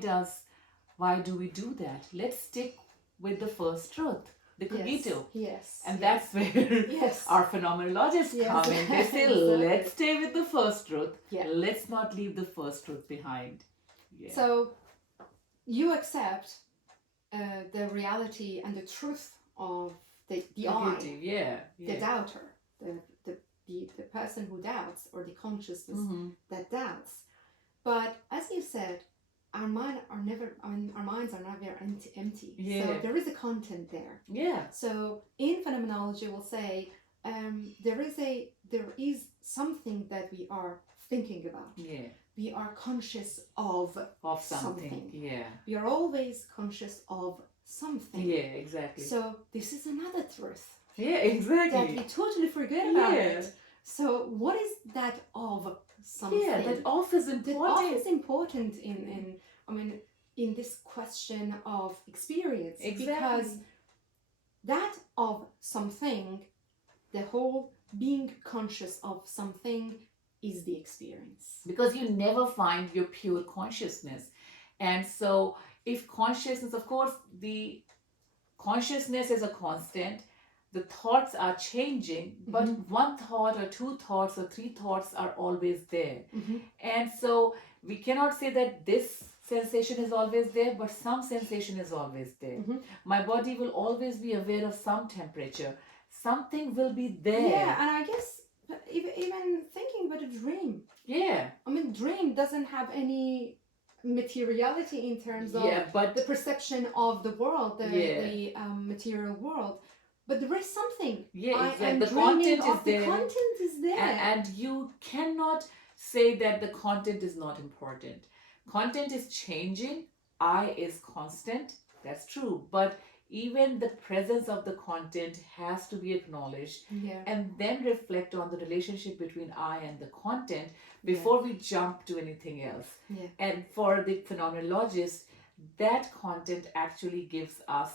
do we do that? Let's stick with the first truth, the cogito. Yes. And yes. that's where Yes. our phenomenologists Yes. come in. They say, Exactly. let's stay with the first truth. Yeah. Let's not leave the first truth behind. Yeah. So you accept the reality and the truth of the I, yeah. the doubter, the person who doubts, or the consciousness Mm-hmm. that doubts. But as you said, our minds are never empty. Yeah. So there is a content there. Yeah. So in phenomenology, we'll say there is something that we are thinking about. Yeah. We are conscious of something. Yeah. We are always conscious of something. Yeah, exactly. So this is another truth. Yeah, exactly. That we totally forget about it. So what is that of something? Yeah, that of is important. That of is important in this question of experience. Exactly. Because that of something, the whole being conscious of something, is the experience. Because you never find your pure consciousness. And so if consciousness, of course, the consciousness is a constant, the thoughts are changing, but one thought or two thoughts or three thoughts are always there. Mm-hmm. And so we cannot say that this sensation is always there, but some sensation is always there. Mm-hmm. My body will always be aware of some temperature. Something will be there. Yeah, and I guess even thinking about a dream. Yeah. Dream doesn't have any materiality in terms of but the perception of the world, the material world. But there is something. Yeah, exactly. The content is there. The content is there. And you cannot say that the content is not important. Content is changing. I is constant. That's true. But even the presence of the content has to be acknowledged, and then reflect on the relationship between I and the content before we jump to anything else. And for the phenomenologist, that content actually gives us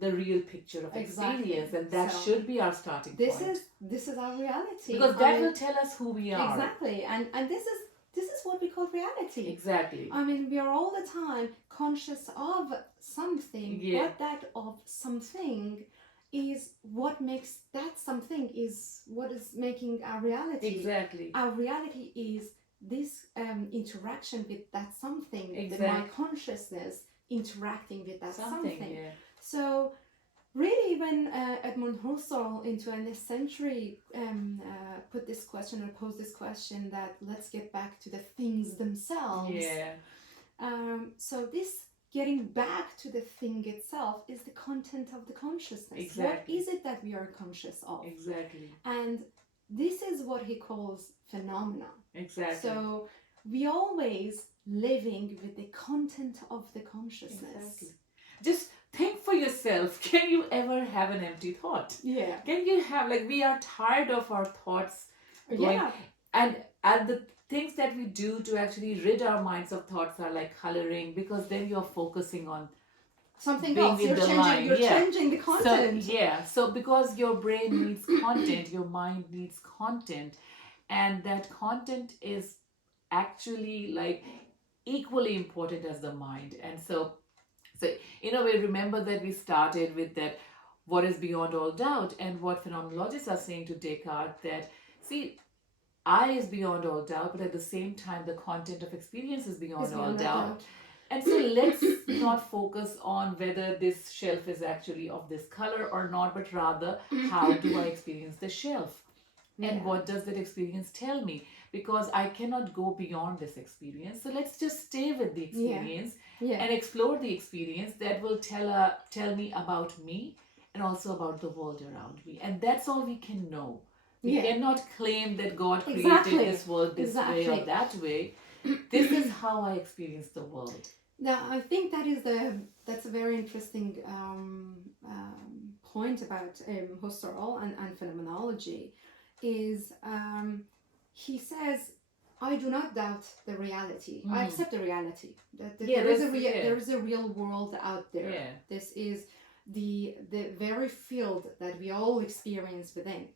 the real picture of experience, and that should be our starting point. This is our reality, because that will tell us who we are. Exactly. And this is what we call reality. Exactly. We are all the time conscious of something, but that of something is what makes that something is what is making our reality. Exactly. Our reality is this interaction with that something, exactly. My consciousness interacting with that something. Yeah. So really, when Edmund Husserl in 20th century put this question or posed this question that let's get back to the things themselves. So this getting back to the thing itself is the content of the consciousness. Exactly. What is it that we are conscious of? Exactly. And this is what he calls phenomena. Exactly. So we always living with the content of the consciousness. Exactly. Just think for yourself. Can you ever have an empty thought? Yeah. Can you have, we are tired of our thoughts going, and the things that we do to actually rid our minds of thoughts are like coloring, because then you're focusing on something else. You're changing the content. So because your brain needs content, your mind needs content, and that content is actually equally important as the mind. And so in a way, remember that we started with that what is beyond all doubt, and what phenomenologists are saying to Descartes, that see, I is beyond all doubt, but at the same time the content of experience is beyond all doubt. And so let's not focus on whether this shelf is actually of this color or not, but rather how do I experience the shelf? And Yeah. what does that experience tell me? Because I cannot go beyond this experience. So let's just stay with the experience Yeah. and explore the experience that will tell me about me and also about the world around me. And that's all we can know. We Yeah. cannot claim that God created Exactly. this world this way or Exactly. that way. This is how I experience the world. Now, I think that's a very interesting point about Husserl and phenomenology. Is he says, I do not doubt the reality. I accept the reality that there is a real world out there. Yeah. This is the very field that we all experience within.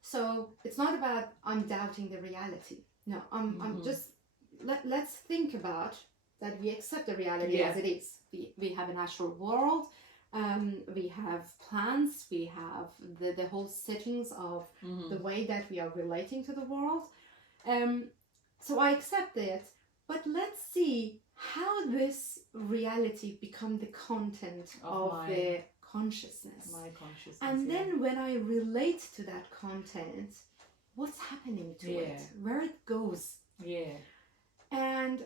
So it's not about I'm doubting the reality. No, I'm just let's think about that we accept the reality as it is. We have a natural world. We have plants. We have the whole settings of the way that we are relating to the world. So I accept it, but let's see how this reality become the content of the consciousness. My consciousness. And then when I relate to that content, what's happening to it, where it goes. Yeah. And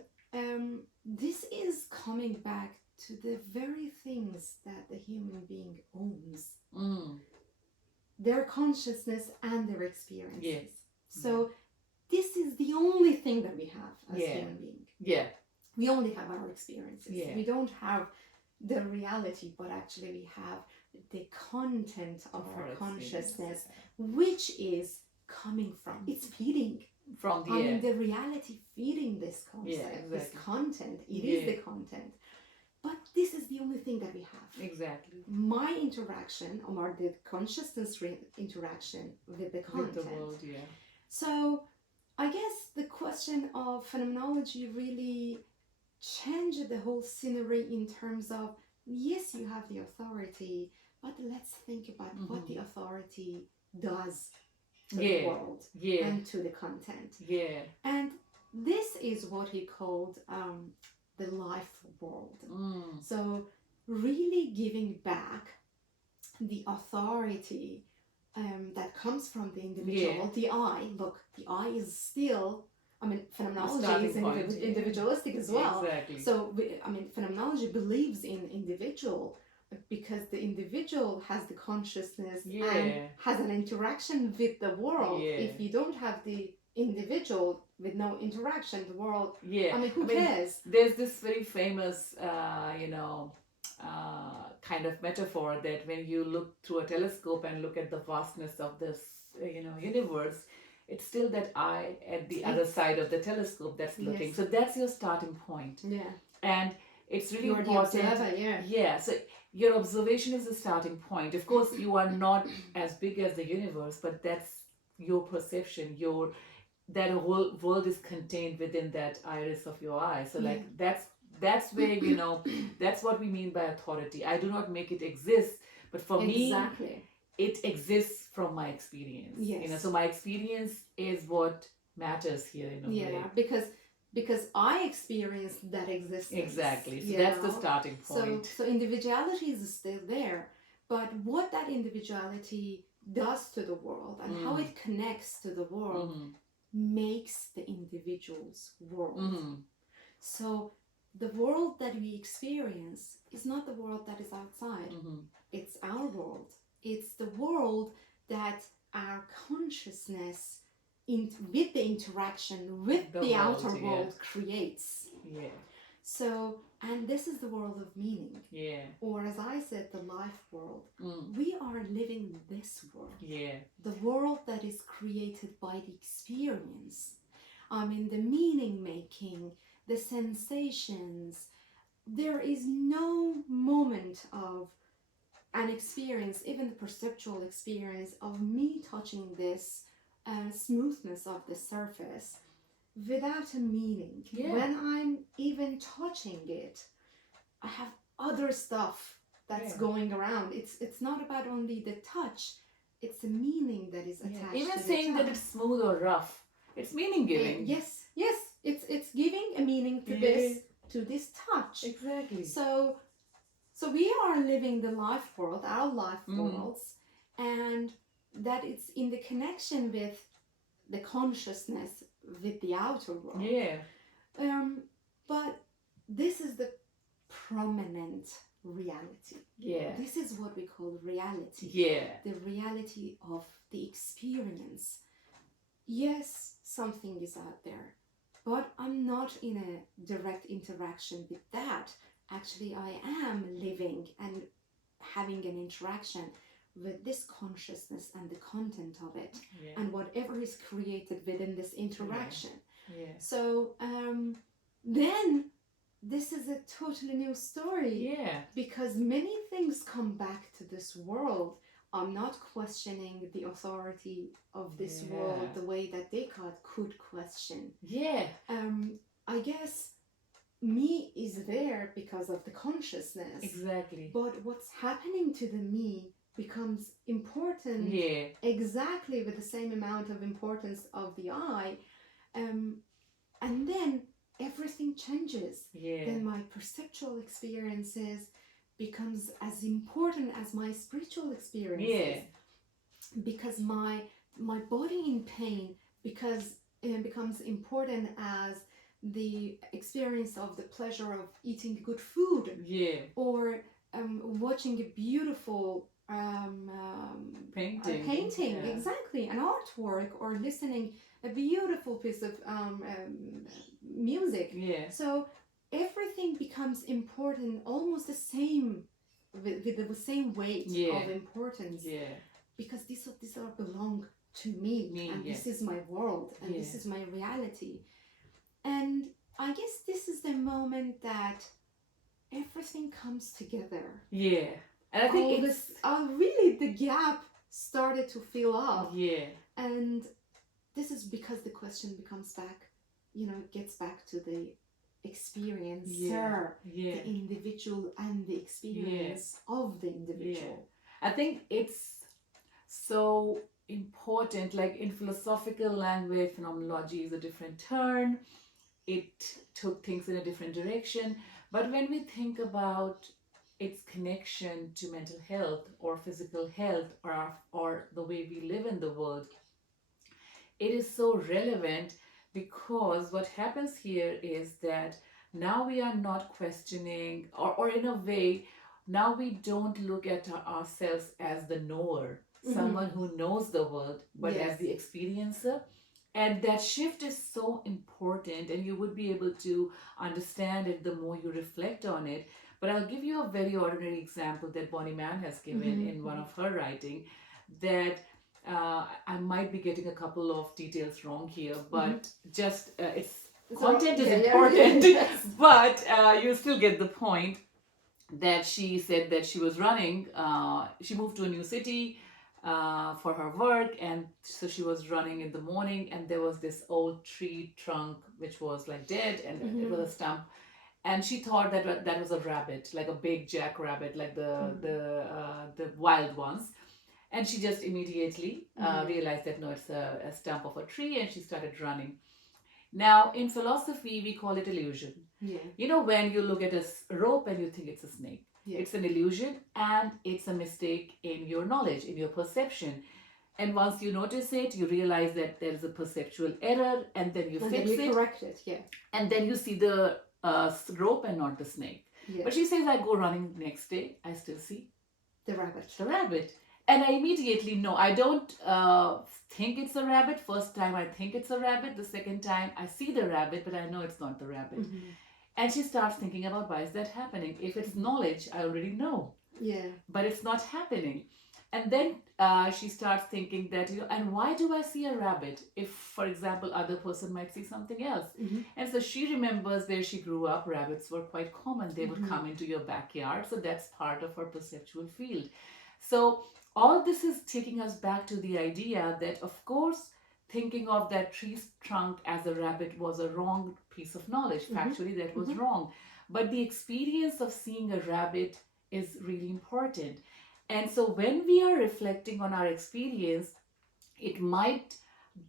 this is coming back to the very things that the human being owns. Their consciousness and their experiences. Yes. So this is the only thing that we have as human beings. Yeah. We only have our experiences. Yeah. We don't have the reality, but actually we have the content of our consciousness, which is coming from, it's feeding. From the the reality feeding this concept, this content. It is the content. But this is the only thing that we have. Exactly. My interaction, or the consciousness interaction with the content. With the world, So I guess the question of phenomenology really changed the whole scenery in terms of, yes, you have the authority, but let's think about what the authority does to the world and to the content. Yeah. And this is what he called the life world. So really giving back the authority that comes from the individual. The I, look, the I is still, phenomenology is individualistic as well. Exactly. So, phenomenology believes in individual because the individual has the consciousness and has an interaction with the world. If you don't have the individual with no interaction, the world, who cares? There's this very famous, kind of metaphor that when you look through a telescope and look at the vastness of this, universe, it's still that eye at the other side of the telescope that's looking. So that's your starting point. Yeah. And it's really You're important. the observer, So your observation is the starting point. Of course, you are not as big as the universe, but that's your perception. That whole world is contained within that iris of your eye. So that's where, that's what we mean by authority. I do not make it exist, but for me, it exists from my experience. Yes. So my experience is what matters here in a way. Because I experienced that existence. Exactly. So that's the starting point. So individuality is still there, but what that individuality does to the world and how it connects to the world makes the individual's world. So the world that we experience is not the world that is outside. It's our world. It's the world that our consciousness with the interaction with the outer world creates. So, and this is the world of meaning. Or as I said, the life world. We are living this world. The world that is created by the experience. The meaning making, the sensations. There is no moment of an experience, even the perceptual experience of me touching this smoothness of the surface without a meaning. When I'm even touching it, I have other stuff that's going around. It's not about only the touch, it's a meaning that is attached Even to saying the that it's smooth or rough, it's meaning giving. Yes, it's giving a meaning to this to this touch. Exactly. So we are living the life world, our life worlds, and that it's in the connection with the consciousness with the outer world. Yeah. But this is the prominent reality. Yeah. This is what we call reality. Yeah. The reality of the experience. Yes, something is out there, but I'm not in a direct interaction with that. Actually, I am living and having an interaction with this consciousness and the content of it, and whatever is created within this interaction. Yeah. So then this is a totally new story. Yeah. Because many things come back to this world. I'm not questioning the authority of this world the way that Descartes could question. Yeah. I guess me is there because of the consciousness. Exactly. But what's happening to the me becomes important. Yeah. Exactly with the same amount of importance of the I. And then everything changes. Yeah. Then my perceptual experiences becomes as important as my spiritual experiences. Yeah. Because my body in pain becomes important as the experience of the pleasure of eating good food. Yeah. Or watching a beautiful painting, Yeah. exactly, an artwork, or listening a beautiful piece of music. Yeah. So everything becomes important, almost the same, with the same weight of importance. Yeah. Because these are belong to me, and this is my world, and this is my reality. And I guess this is the moment that everything comes together. Yeah. And I think really the gap started to fill up. Yeah. And this is because the question becomes back, gets back to the experiencer, the individual, and the experience of the individual. I think it's so important, like in philosophical language, phenomenology is a different turn. It took things in a different direction. But when we think about its connection to mental health or physical health or the way we live in the world, it is so relevant, because what happens here is that now we are not questioning, or in a way, now we don't look at ourselves as the knower, someone who knows the world, but as the experiencer. And that shift is so important, and you would be able to understand it the more you reflect on it. But I'll give you a very ordinary example that Bonnie Mann has given in one of her writing, that I might be getting a couple of details wrong here, but just content is important, but you still get the point. That she said that she was running, she moved to a new city for her work, and so she was running in the morning, and there was this old tree trunk which was like dead, and it was a stump, and she thought that that was a rabbit, like a big jackrabbit, like the wild ones. And she just immediately realized that no, it's a stump of a tree, and she started running. Now, in philosophy, we call it illusion. Yeah. When you look at a rope and you think it's a snake, it's an illusion, and it's a mistake in your knowledge, in your perception. And once you notice it, you realize that there is a perceptual error, and then you fix it. Correct it, and then you see the rope and not the snake. But she says, I go running the next day, I still see the rabbit. And I immediately know. I don't think it's a rabbit. First time I think it's a rabbit. The second time I see the rabbit, but I know it's not the rabbit. And she starts thinking about, why is that happening? If it's knowledge, I already know. But it's not happening. And then she starts thinking that, and why do I see a rabbit if, for example, other person might see something else? And so she remembers where she grew up, rabbits were quite common. They would come into your backyard. So that's part of her perceptual field. So all this is taking us back to the idea that, of course, thinking of that tree trunk as a rabbit was a wrong piece of knowledge. Factually, that was wrong. But the experience of seeing a rabbit is really important. And so when we are reflecting on our experience, it might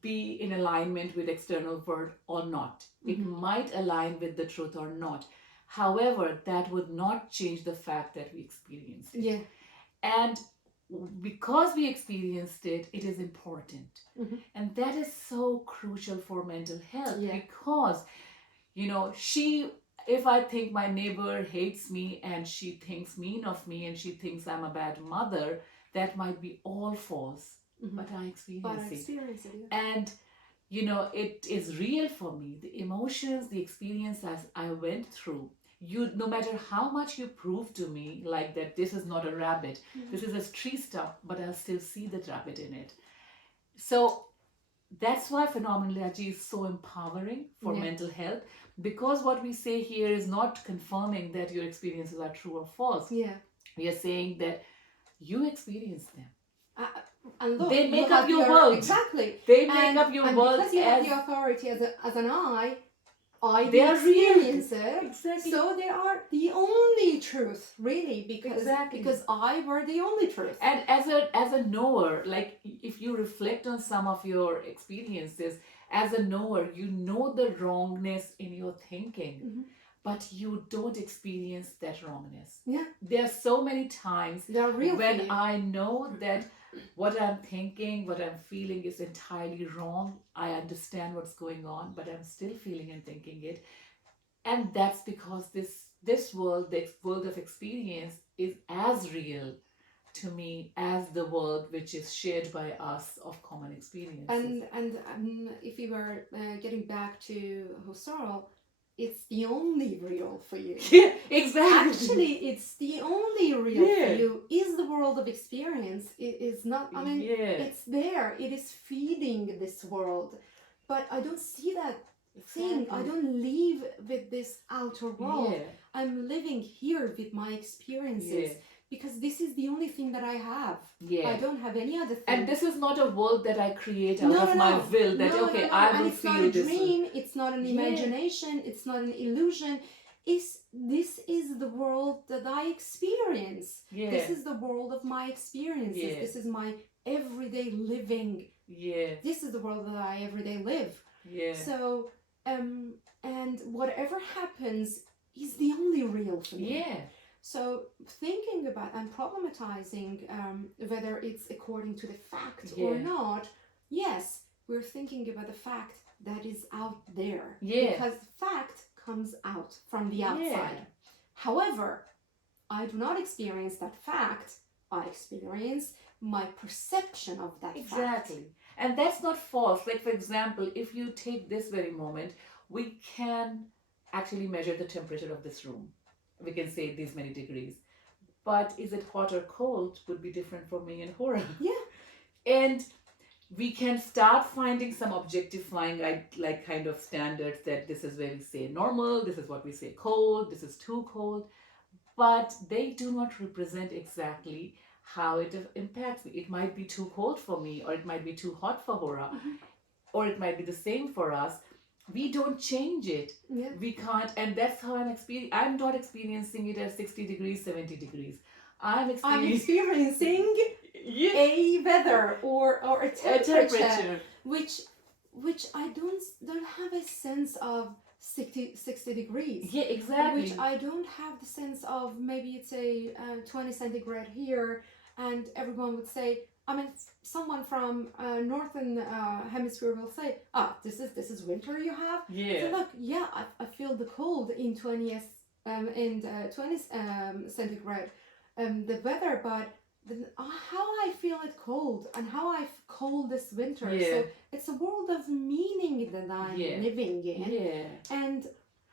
be in alignment with external world or not. It might align with the truth or not. However, that would not change the fact that we experienced it. Yeah. And because we experienced it, it is important. Mhm. And that is so crucial for mental health Yeah. because, if I think my neighbor hates me and she thinks mean of me and she thinks I'm a bad mother, that might be all false. Mhm. But I But I experience it. experience it. Yeah. And it is real for me. The emotions, the experience as I went through. No matter how much you prove to me, like that this is not a rabbit, this is a tree stump, but I'll still see the rabbit in it. So that's why phenomenology is so empowering for Yeah. mental health, because what we say here is not confirming that your experiences are true or false. Yeah. We are saying that you experience them. And look, They you make have up your world. Exactly. They make up your and world because you have as the authority as an I they are real. experience it. Exactly. So they are the only truth, really, because Exactly. because I were the only truth. And as a knower, like if you reflect on some of your experiences, as a knower, you know the wrongness in your thinking, Mhm. but you don't experience that wrongness. Yeah. There are so many times They are real when for you. I know that what I'm thinking, what I'm feeling is entirely wrong. I understand what's going on, but I'm still feeling and thinking it. And that's because this world, the world of experience, is as real to me as the world which is shared by us of common experiences. And if you were getting back to Husserl, it's the only real for you. Yeah, exactly. Actually, it's the only real Yeah. for you. Is the world of experience. It is not. I mean, Yeah. it's there. It is feeding this world, but I don't see that thing. I don't live with this outer world. Yeah. I'm living here with my experiences. Yeah. Because this is the only thing that I have. Yeah. I don't have any other thing. And this is not a world that I create out of my will. That okay, I will and it's feel not a this. dream. It's not an Yeah. imagination. It's not an illusion. This is the world that I experience. Yeah. This is the world of my experiences. Yeah. This is my everyday living. Yeah. This is the world that I everyday live. Yeah. So and whatever happens is the only real for me. Yeah. So thinking about and problematizing whether it's according to the fact Yeah. or not, yes, we're thinking about the fact that is out there. Yeah. Because fact comes out from the outside. Yeah. However, I do not experience that fact. I experience my perception of that fact. Exactly. And that's not false. Like, for example, if you take this very moment, we can actually measure the temperature of this room. We can say these many degrees. But is it hot or cold would be different for me and Hora. Yeah. And we can start finding some objectifying like kind of standards that this is where we say normal, this is what we say cold, this is too cold. But they do not represent exactly how it impacts me. It might be too cold for me, or it might be too hot for Hora, or it might be the same for us. We don't change it. Yeah. We can't, and that's how I'm not experiencing it at 60 degrees, 70 degrees. I'm experiencing yeah. a weather or a temperature, which I don't have a sense of 60 degrees. Yeah, exactly. Which I don't have the sense of maybe it's a 20 centigrade here, and everyone would say, I mean, someone from northern hemisphere will say, this is winter you have. Yeah. So look, yeah, I feel the cold in 20 centigrade, the weather, but how I feel it cold and how I cold this winter. Yeah. So it's a world of meaning that I'm living in. Yeah. And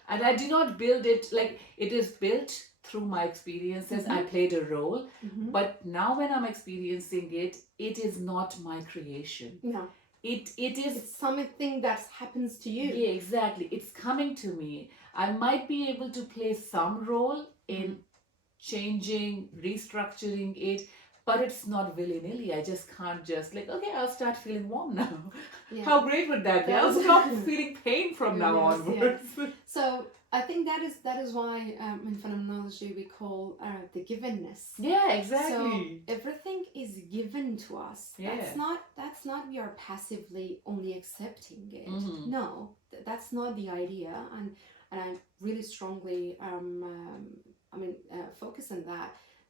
I do not build it, like it is built through my experiences. I played a role, but now when I'm experiencing it, it is not my creation. No. It's something that happens to you. Yeah, exactly. It's coming to me. I might be able to play some role in changing, restructuring it, but it's not willy-nilly. I just can't just like, okay, I'll start feeling warm now. Yeah. How great would that be? I'll stop feeling pain from now onwards. Yeah. So I think that is why in phenomenology we call the givenness. Yeah, exactly. So everything is given to us. Yeah. That's not we are passively only accepting it. No, that's not the idea. and I really strongly focus on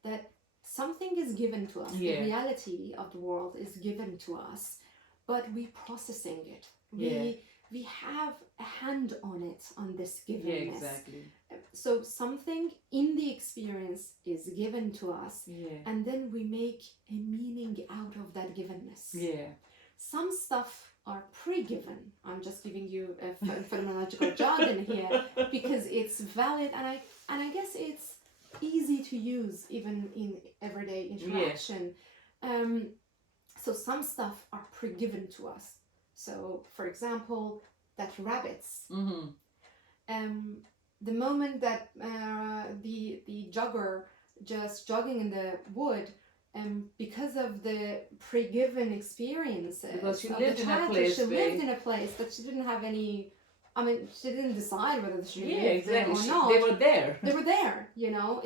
that something is given to us. Yeah. The reality of the world is given to us, but we processing it. Yeah. We have a hand on it, on this givenness. Yeah, exactly. So something in the experience is given to us, Yeah. and then we make a meaning out of that givenness. Yeah. Some stuff are pre-given. I'm just giving you a phenomenological jargon here because it's valid, and I guess it's easy to use even in everyday interaction. So some stuff are pre-given to us. So, for example, that rabbits. Mm-hmm. The moment that the jogger just jogging in the wood, because of the pre-given experiences, Because she of lived the in a childhood, place she where- lived in a place that she didn't have any. I mean, she didn't decide whether she Yeah, lived there exactly. or not. They were there. They were there. You know,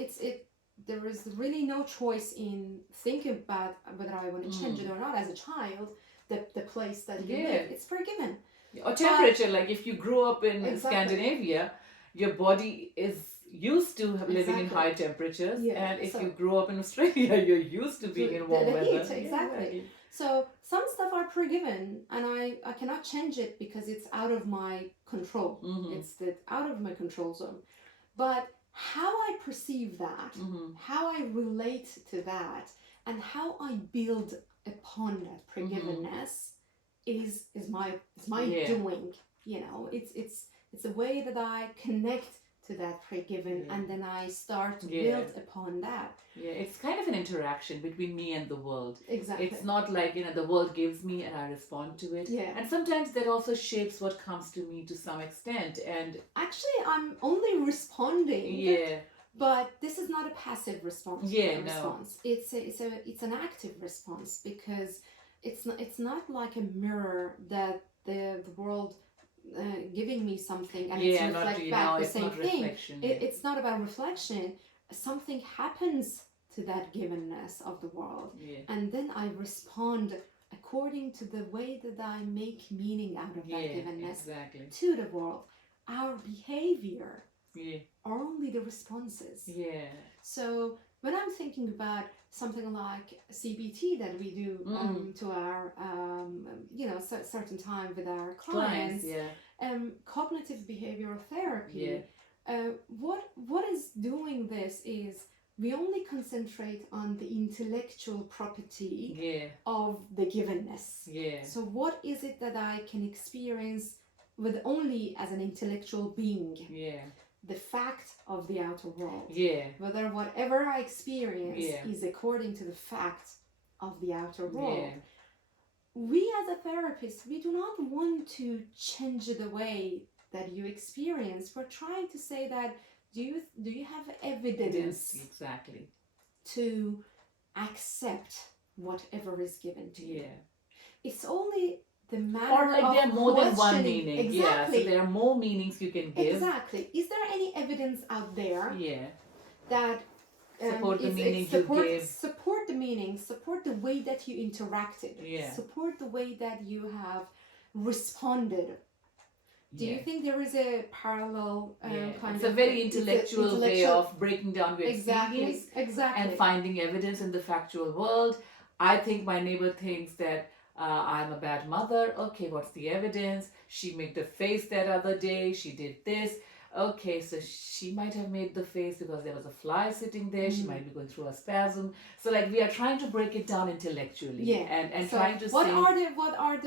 there was really no choice in thinking about whether I want to change it or not as a child. The place that you live, it's pre-given. Or temperature, like if you grew up in Exactly. Scandinavia, your body is used to living in high temperatures, and if you grew up in Australia, you're used to being in warm the weather. heat, exactly. So some stuff are pre-given, and I cannot change it because it's out of my control. Mm-hmm. It's out of my control zone. But how I perceive that, how I relate to that, and how I build upon that pre-givenness is my doing. You know, it's a way that I connect to that pre-given, and then I start to build upon that. Yeah, it's kind of an interaction between me and the world. Exactly. It's not like, the world gives me and I respond to it. Yeah. And sometimes that also shapes what comes to me to some extent. And actually, I'm only responding. Yeah. But this is not a passive response. Response. It's an active response, because it's not like a mirror that the world giving me something and it's reflect back the same thing. It's not about reflection. Something happens to that givenness of the world, and then I respond according to the way that I make meaning out of that givenness to the world. Our behavior are only the responses. So when I'm thinking about something like CBT that we do to our certain time with our clients, cognitive behavioral therapy, what is doing this is we only concentrate on the intellectual property of the givenness. So what is it that I can experience with only as an intellectual being? The fact of the outer world. Whether whatever I experience is according to the fact of the outer world. We as a therapist, we do not want to change the way that you experience. We're trying to say that do you have evidence to accept whatever is given to you? It's only the matter or like of there are more than one questioning. meaning. Exactly. So there are more meanings you can give. Exactly. Is there any evidence out there that support the meaning you give? Support the meaning, support the way that you interacted, support the way that you have responded. Do you think there is a parallel kind of... It's a very intellectual way of breaking down your experience and finding evidence in the factual world. I think my neighbor thinks that I'm a bad mother. Okay, what's the evidence? She made the face that other day. She did this. Okay, so she might have made the face because there was a fly sitting there. She might be going through a spasm. So like we are trying to break it down intellectually and so trying to what are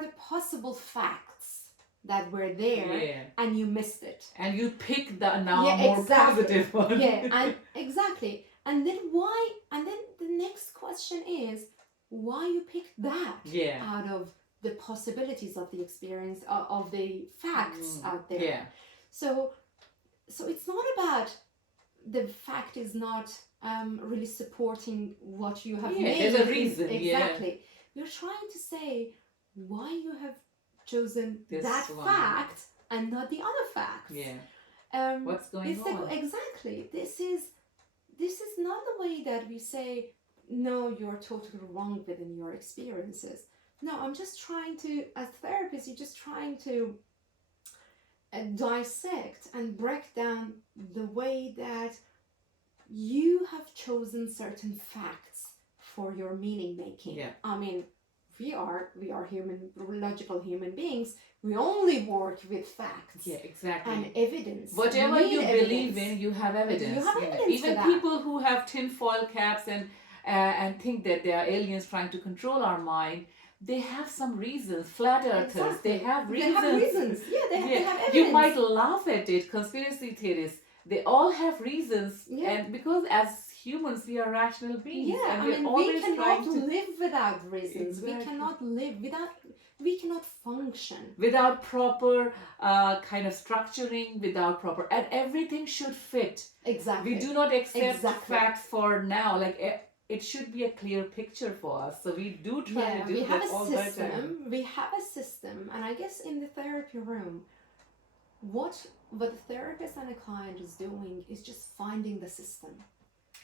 the possible facts that were there and you missed it, and you pick the more positive one. And exactly. And then why? And then the next question is why you picked that out of the possibilities of the experience of the facts out there. So it's not about the fact is not really supporting what you have made. There's a reason. You're trying to say why you have chosen this fact and not the other facts. What's going on? Exactly. This is not the way that we say, no, you're totally wrong within your experiences. No, I'm just trying to, as therapists, you're just trying to dissect and break down the way that you have chosen certain facts for your meaning making. Yeah. I mean, we are logical human beings. We only work with facts. Yeah, exactly. And evidence. Whatever you believe evidence. in, you have evidence. You have evidence Even for that. people who have tinfoil caps and think that they are aliens trying to control our mind, they have some reasons. Flat earthers, Exactly. they have reasons. They have reasons. Yeah, they have evidence. You might laugh at it, conspiracy theorists. They all have reasons. Yeah. And because as humans, we are rational beings. Yeah, and I we're mean, always we cannot trying to live without reasons. Exactly. We cannot live without. We cannot function without proper kind of structuring, without proper, and everything should fit. Exactly. We do not accept Exactly. facts for now. Like it should be a clear picture for us. So we do try to do we have that all a the time. system. We have a system, and I guess in the therapy room, what the therapist and a client is doing is just finding the system.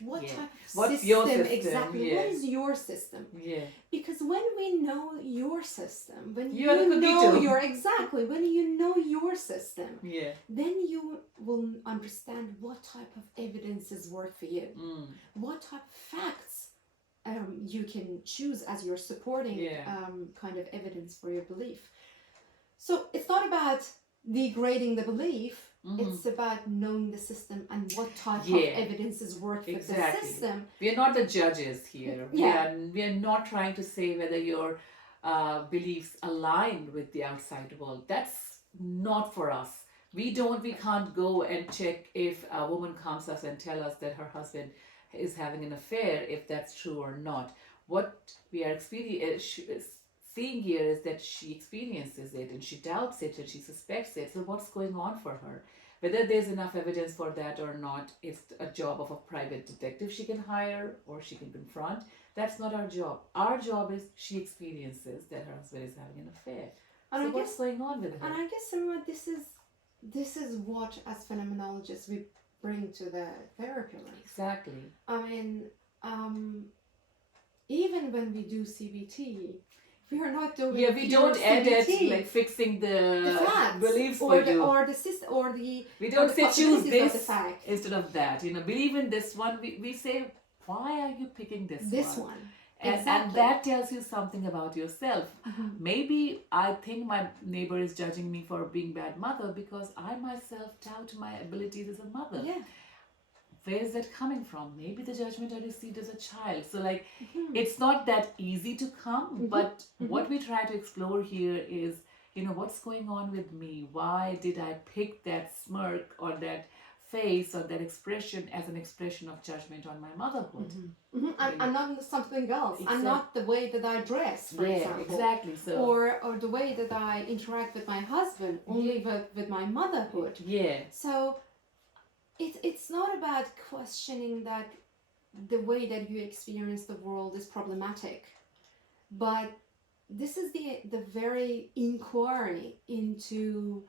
What Yeah. type of What's system your system? exactly? Yeah. What is your system? Yeah. Because when we know your system, when You are the cookie know dough. when you know your system, Yeah. then you will understand what type of evidences work for you, what type of facts you can choose as your supporting kind of evidence for your belief. So it's not about degrading the belief. It's about knowing the system and what type of evidences work for the system. We are not the judges here. We are not trying to say whether your beliefs align with the outside world. That's not for us. We can't go and check if a woman comes to us and tell us that her husband is having an affair, if that's true or not. What we are seeing here is that she experiences it and she doubts it and she suspects it. So what's going on for her? Whether there's enough evidence for that or not, it's a job of a private detective she can hire or she can confront. That's not our job. Our job is she experiences that her husband is having an affair. And so what's going on with her? And I guess, Sameema, this is what, as phenomenologists, we bring to the therapy room. Exactly. I mean, even when we do CBT, we are not doing we don't edit like fixing the facts beliefs or for the you. or the system or the we don't say choose this instead of that. Believe in this one. We say, why are you picking this one? And that tells you something about yourself. Maybe I think my neighbor is judging me for being bad mother because I myself doubt my abilities as a mother. Yeah. Where is that coming from? Maybe the judgment I received as a child. So it's not that easy to come, but what we try to explore here is, what's going on with me? Why did I pick that smirk or that face or that expression as an expression of judgment on my motherhood? And not something else. Exactly. And not the way that I dress, for example. Exactly. So or the way that I interact with my husband, only with my motherhood. Yeah. So it's not about questioning that the way that you experience the world is problematic, but this is the very inquiry into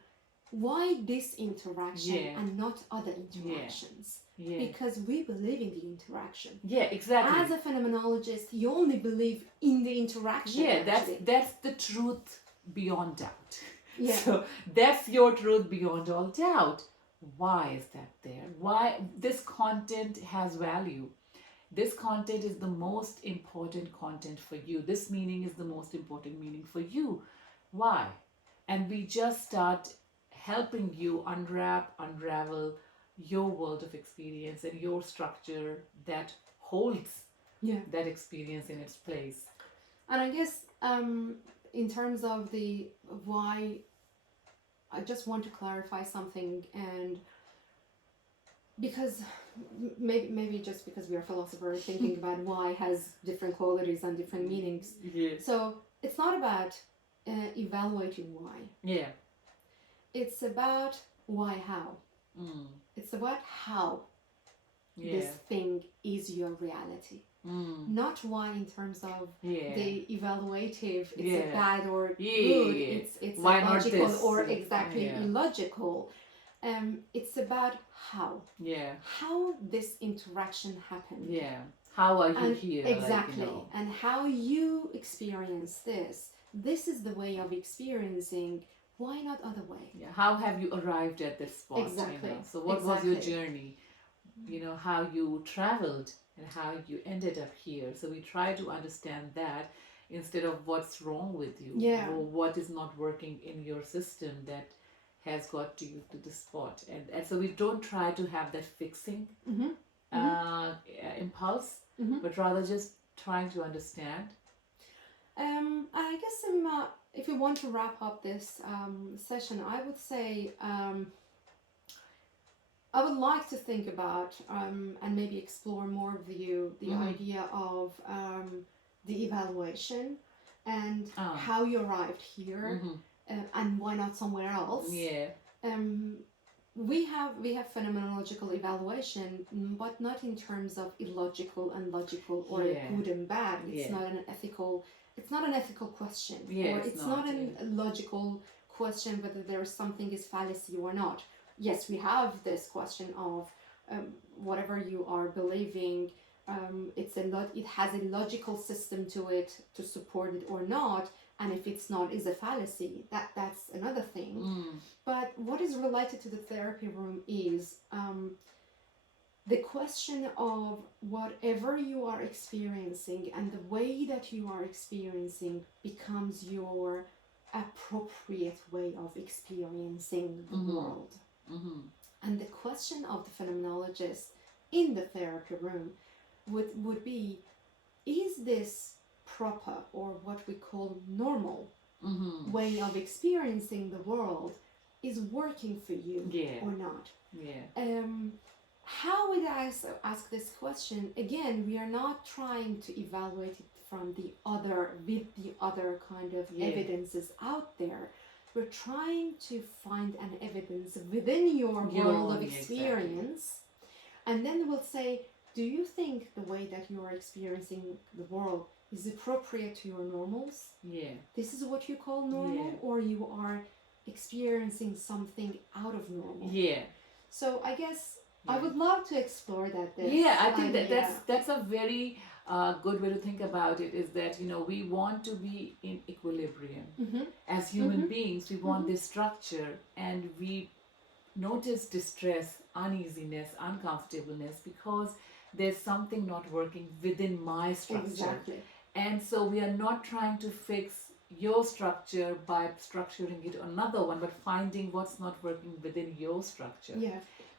why this interaction and not other interactions. Because we believe in the interaction. Yeah, exactly. As a phenomenologist, you only believe in the interaction. Yeah, that's the truth beyond doubt. Yeah. So that's your truth beyond all doubt. Why is that there? Why this content has value? This content is the most important content for you. This meaning is the most important meaning for you. Why? And we just start helping you unravel your world of experience and your structure that holds that experience in its place. And I guess in terms of the why, I just want to clarify something, and because maybe just because we are philosophers thinking about why has different qualities and different meanings. Yeah. So it's not about evaluating why. Yeah. It's about why how. It's about how this thing is your reality. Not why in terms of the evaluative, it's a bad or good, it's why logical or exactly Yeah. illogical. It's about how. Yeah. How this interaction happened. Yeah. How are you here? Exactly. And how you experience this. This is the way of experiencing Why not other way? Yeah. How have you arrived at this spot? Exactly. So what was your journey? How you traveled and how you ended up here. So we try to understand that instead of what's wrong with you, or what is not working in your system that has got you to the spot. And so we don't try to have that fixing impulse, but rather just trying to understand. I guess if we want to wrap up this session, I would say I would like to think about and maybe explore more with you the idea of the evaluation and how you arrived here, and why not somewhere else. We have phenomenological evaluation, but not in terms of illogical and logical, or good and bad. It's not an ethical. It's not an ethical question, or it's not a logical question whether there is something is fallacy or not. Yes, we have this question of whatever you are believing. It has a logical system to it to support it or not, and if it's not, is a fallacy. That's another thing. But what is related to the therapy room is the question of whatever you are experiencing and the way that you are experiencing becomes your appropriate way of experiencing the world. And the question of the phenomenologist in the therapy room would be, is this proper, or what we call normal way of experiencing the world is working for you or not? How would I ask this question? Again, we are not trying to evaluate it from the other kind of evidences out there. We're trying to find an evidence within your world of experience, and then we'll say, do you think the way that you are experiencing the world is appropriate to your normals? This is what you call normal, or you are experiencing something out of normal? So I guess I would love to explore that. I think that's a very good way to think about it, is that we want to be in equilibrium as human beings. We want this structure, and we notice distress, uneasiness, uncomfortableness because there's something not working within my structure. And so we are not trying to fix your structure by structuring it another one, but finding what's not working within your structure,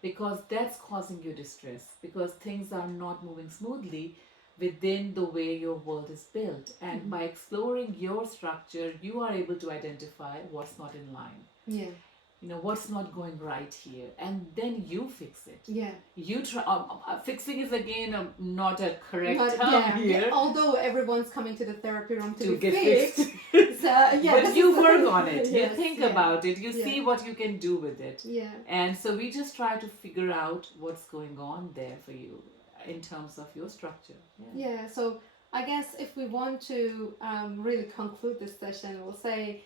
because that's causing you distress, because things are not moving smoothly within the way your world is built. And by exploring your structure, you are able to identify what's not in line, what's not going right here, and then you fix it. You try. Fixing is again not a correct term here. Although everyone's coming to the therapy room to be get fixed. But you work on it. You think about it. You see what you can do with it. And so we just try to figure out what's going on there for you in terms of your structure. So I guess if we want to really conclude this session, we'll say,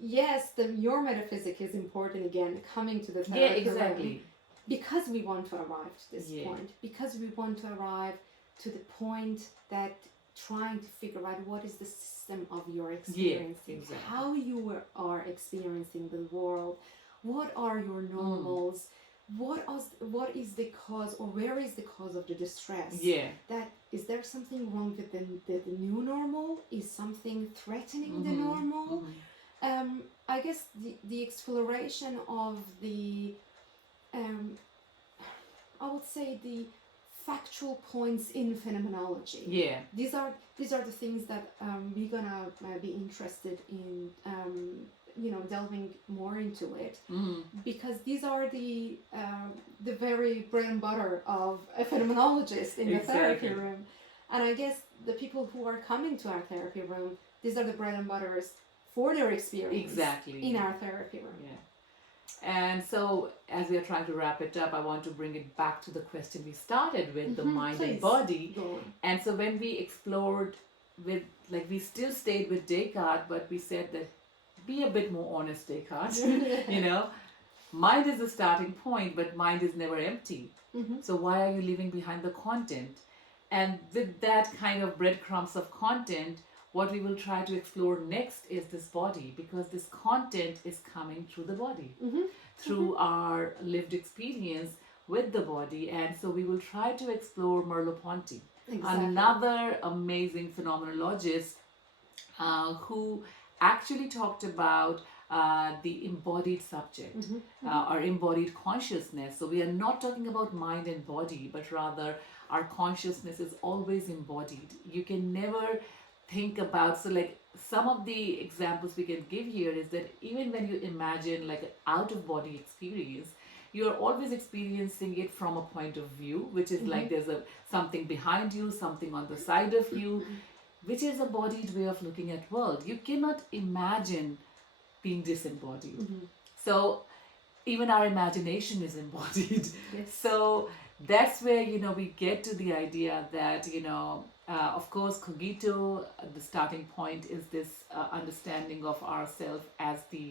yes, your metaphysic is important again, coming to the therapy room, because we want to arrive to this point, because we want to arrive to the point that trying to figure out what is the system of your experiencing, how you are experiencing the world, what are your normals, what is the cause, or where is the cause of the distress? That is there something wrong with the new normal? Is something threatening the normal? I guess the exploration of the I would say the factual points in phenomenology. These are the things that we're gonna be interested in delving more into it, because these are the very bread and butter of a phenomenologist in the therapy room. And I guess the people who are coming to our therapy room, these are the bread and butters for their experience in our therapy room. And so, as we are trying to wrap it up, I want to bring it back to the question we started with, the mind and body. And so when we explored with, we still stayed with Descartes, but we said that be a bit more honest, Descartes. Mind is the starting point, but mind is never empty. So why are you leaving behind the content? And with that kind of breadcrumbs of content, what we will try to explore next is this body, because this content is coming through the body, through our lived experience with the body. And so we will try to explore Merleau-Ponty, another amazing phenomenologist who actually talked about the embodied subject or embodied consciousness. So we are not talking about mind and body, but rather our consciousness is always embodied. You can never think about, so like some of the examples we can give here is that even when you imagine like an out of body experience, you're always experiencing it from a point of view, which is like there's something behind you, something on the side of you, which is a embodied way of looking at world. You cannot imagine being disembodied. So even our imagination is embodied. So that's where, we get to the idea that, of course, cogito, the starting point is this understanding of ourself as the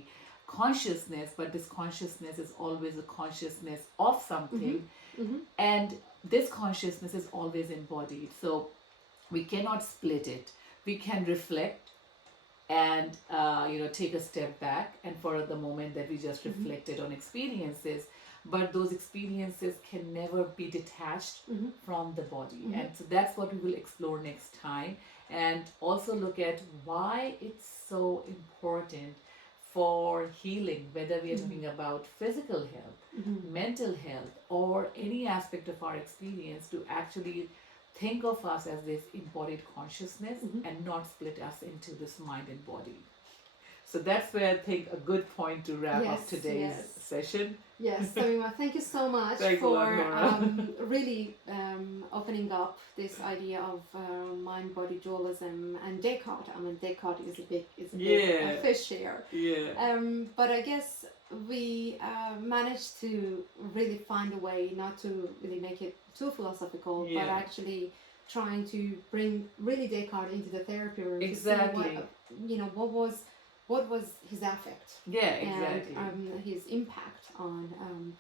consciousness, but this consciousness is always a consciousness of something, and this consciousness is always embodied. So we cannot split it. We can reflect and take a step back, and for the moment that we just reflected on experiences, but those experiences can never be detached from the body. And so that's what we will explore next time, and also look at why it's so important for healing, whether we are talking about physical health, mental health, or any aspect of our experience, to actually think of us as this embodied consciousness and not split us into this mind and body. So that's where I think a good point to wrap up today's session. Yes, Sameema, thank you so much for really opening up this idea of mind-body dualism and Descartes. I mean, Descartes is a big fish here. But I guess we managed to really find a way not to really make it too philosophical, but actually trying to bring really Descartes into the therapy room. Exactly. To see what was his affect? And his impact on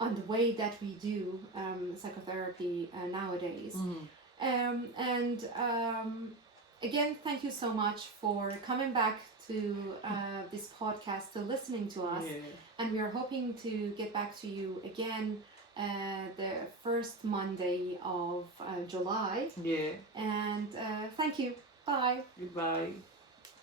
the way that we do psychotherapy nowadays. Again, thank you so much for coming back to this podcast, to listening to us, and we are hoping to get back to you again the first Monday of July. And thank you. Bye. Goodbye.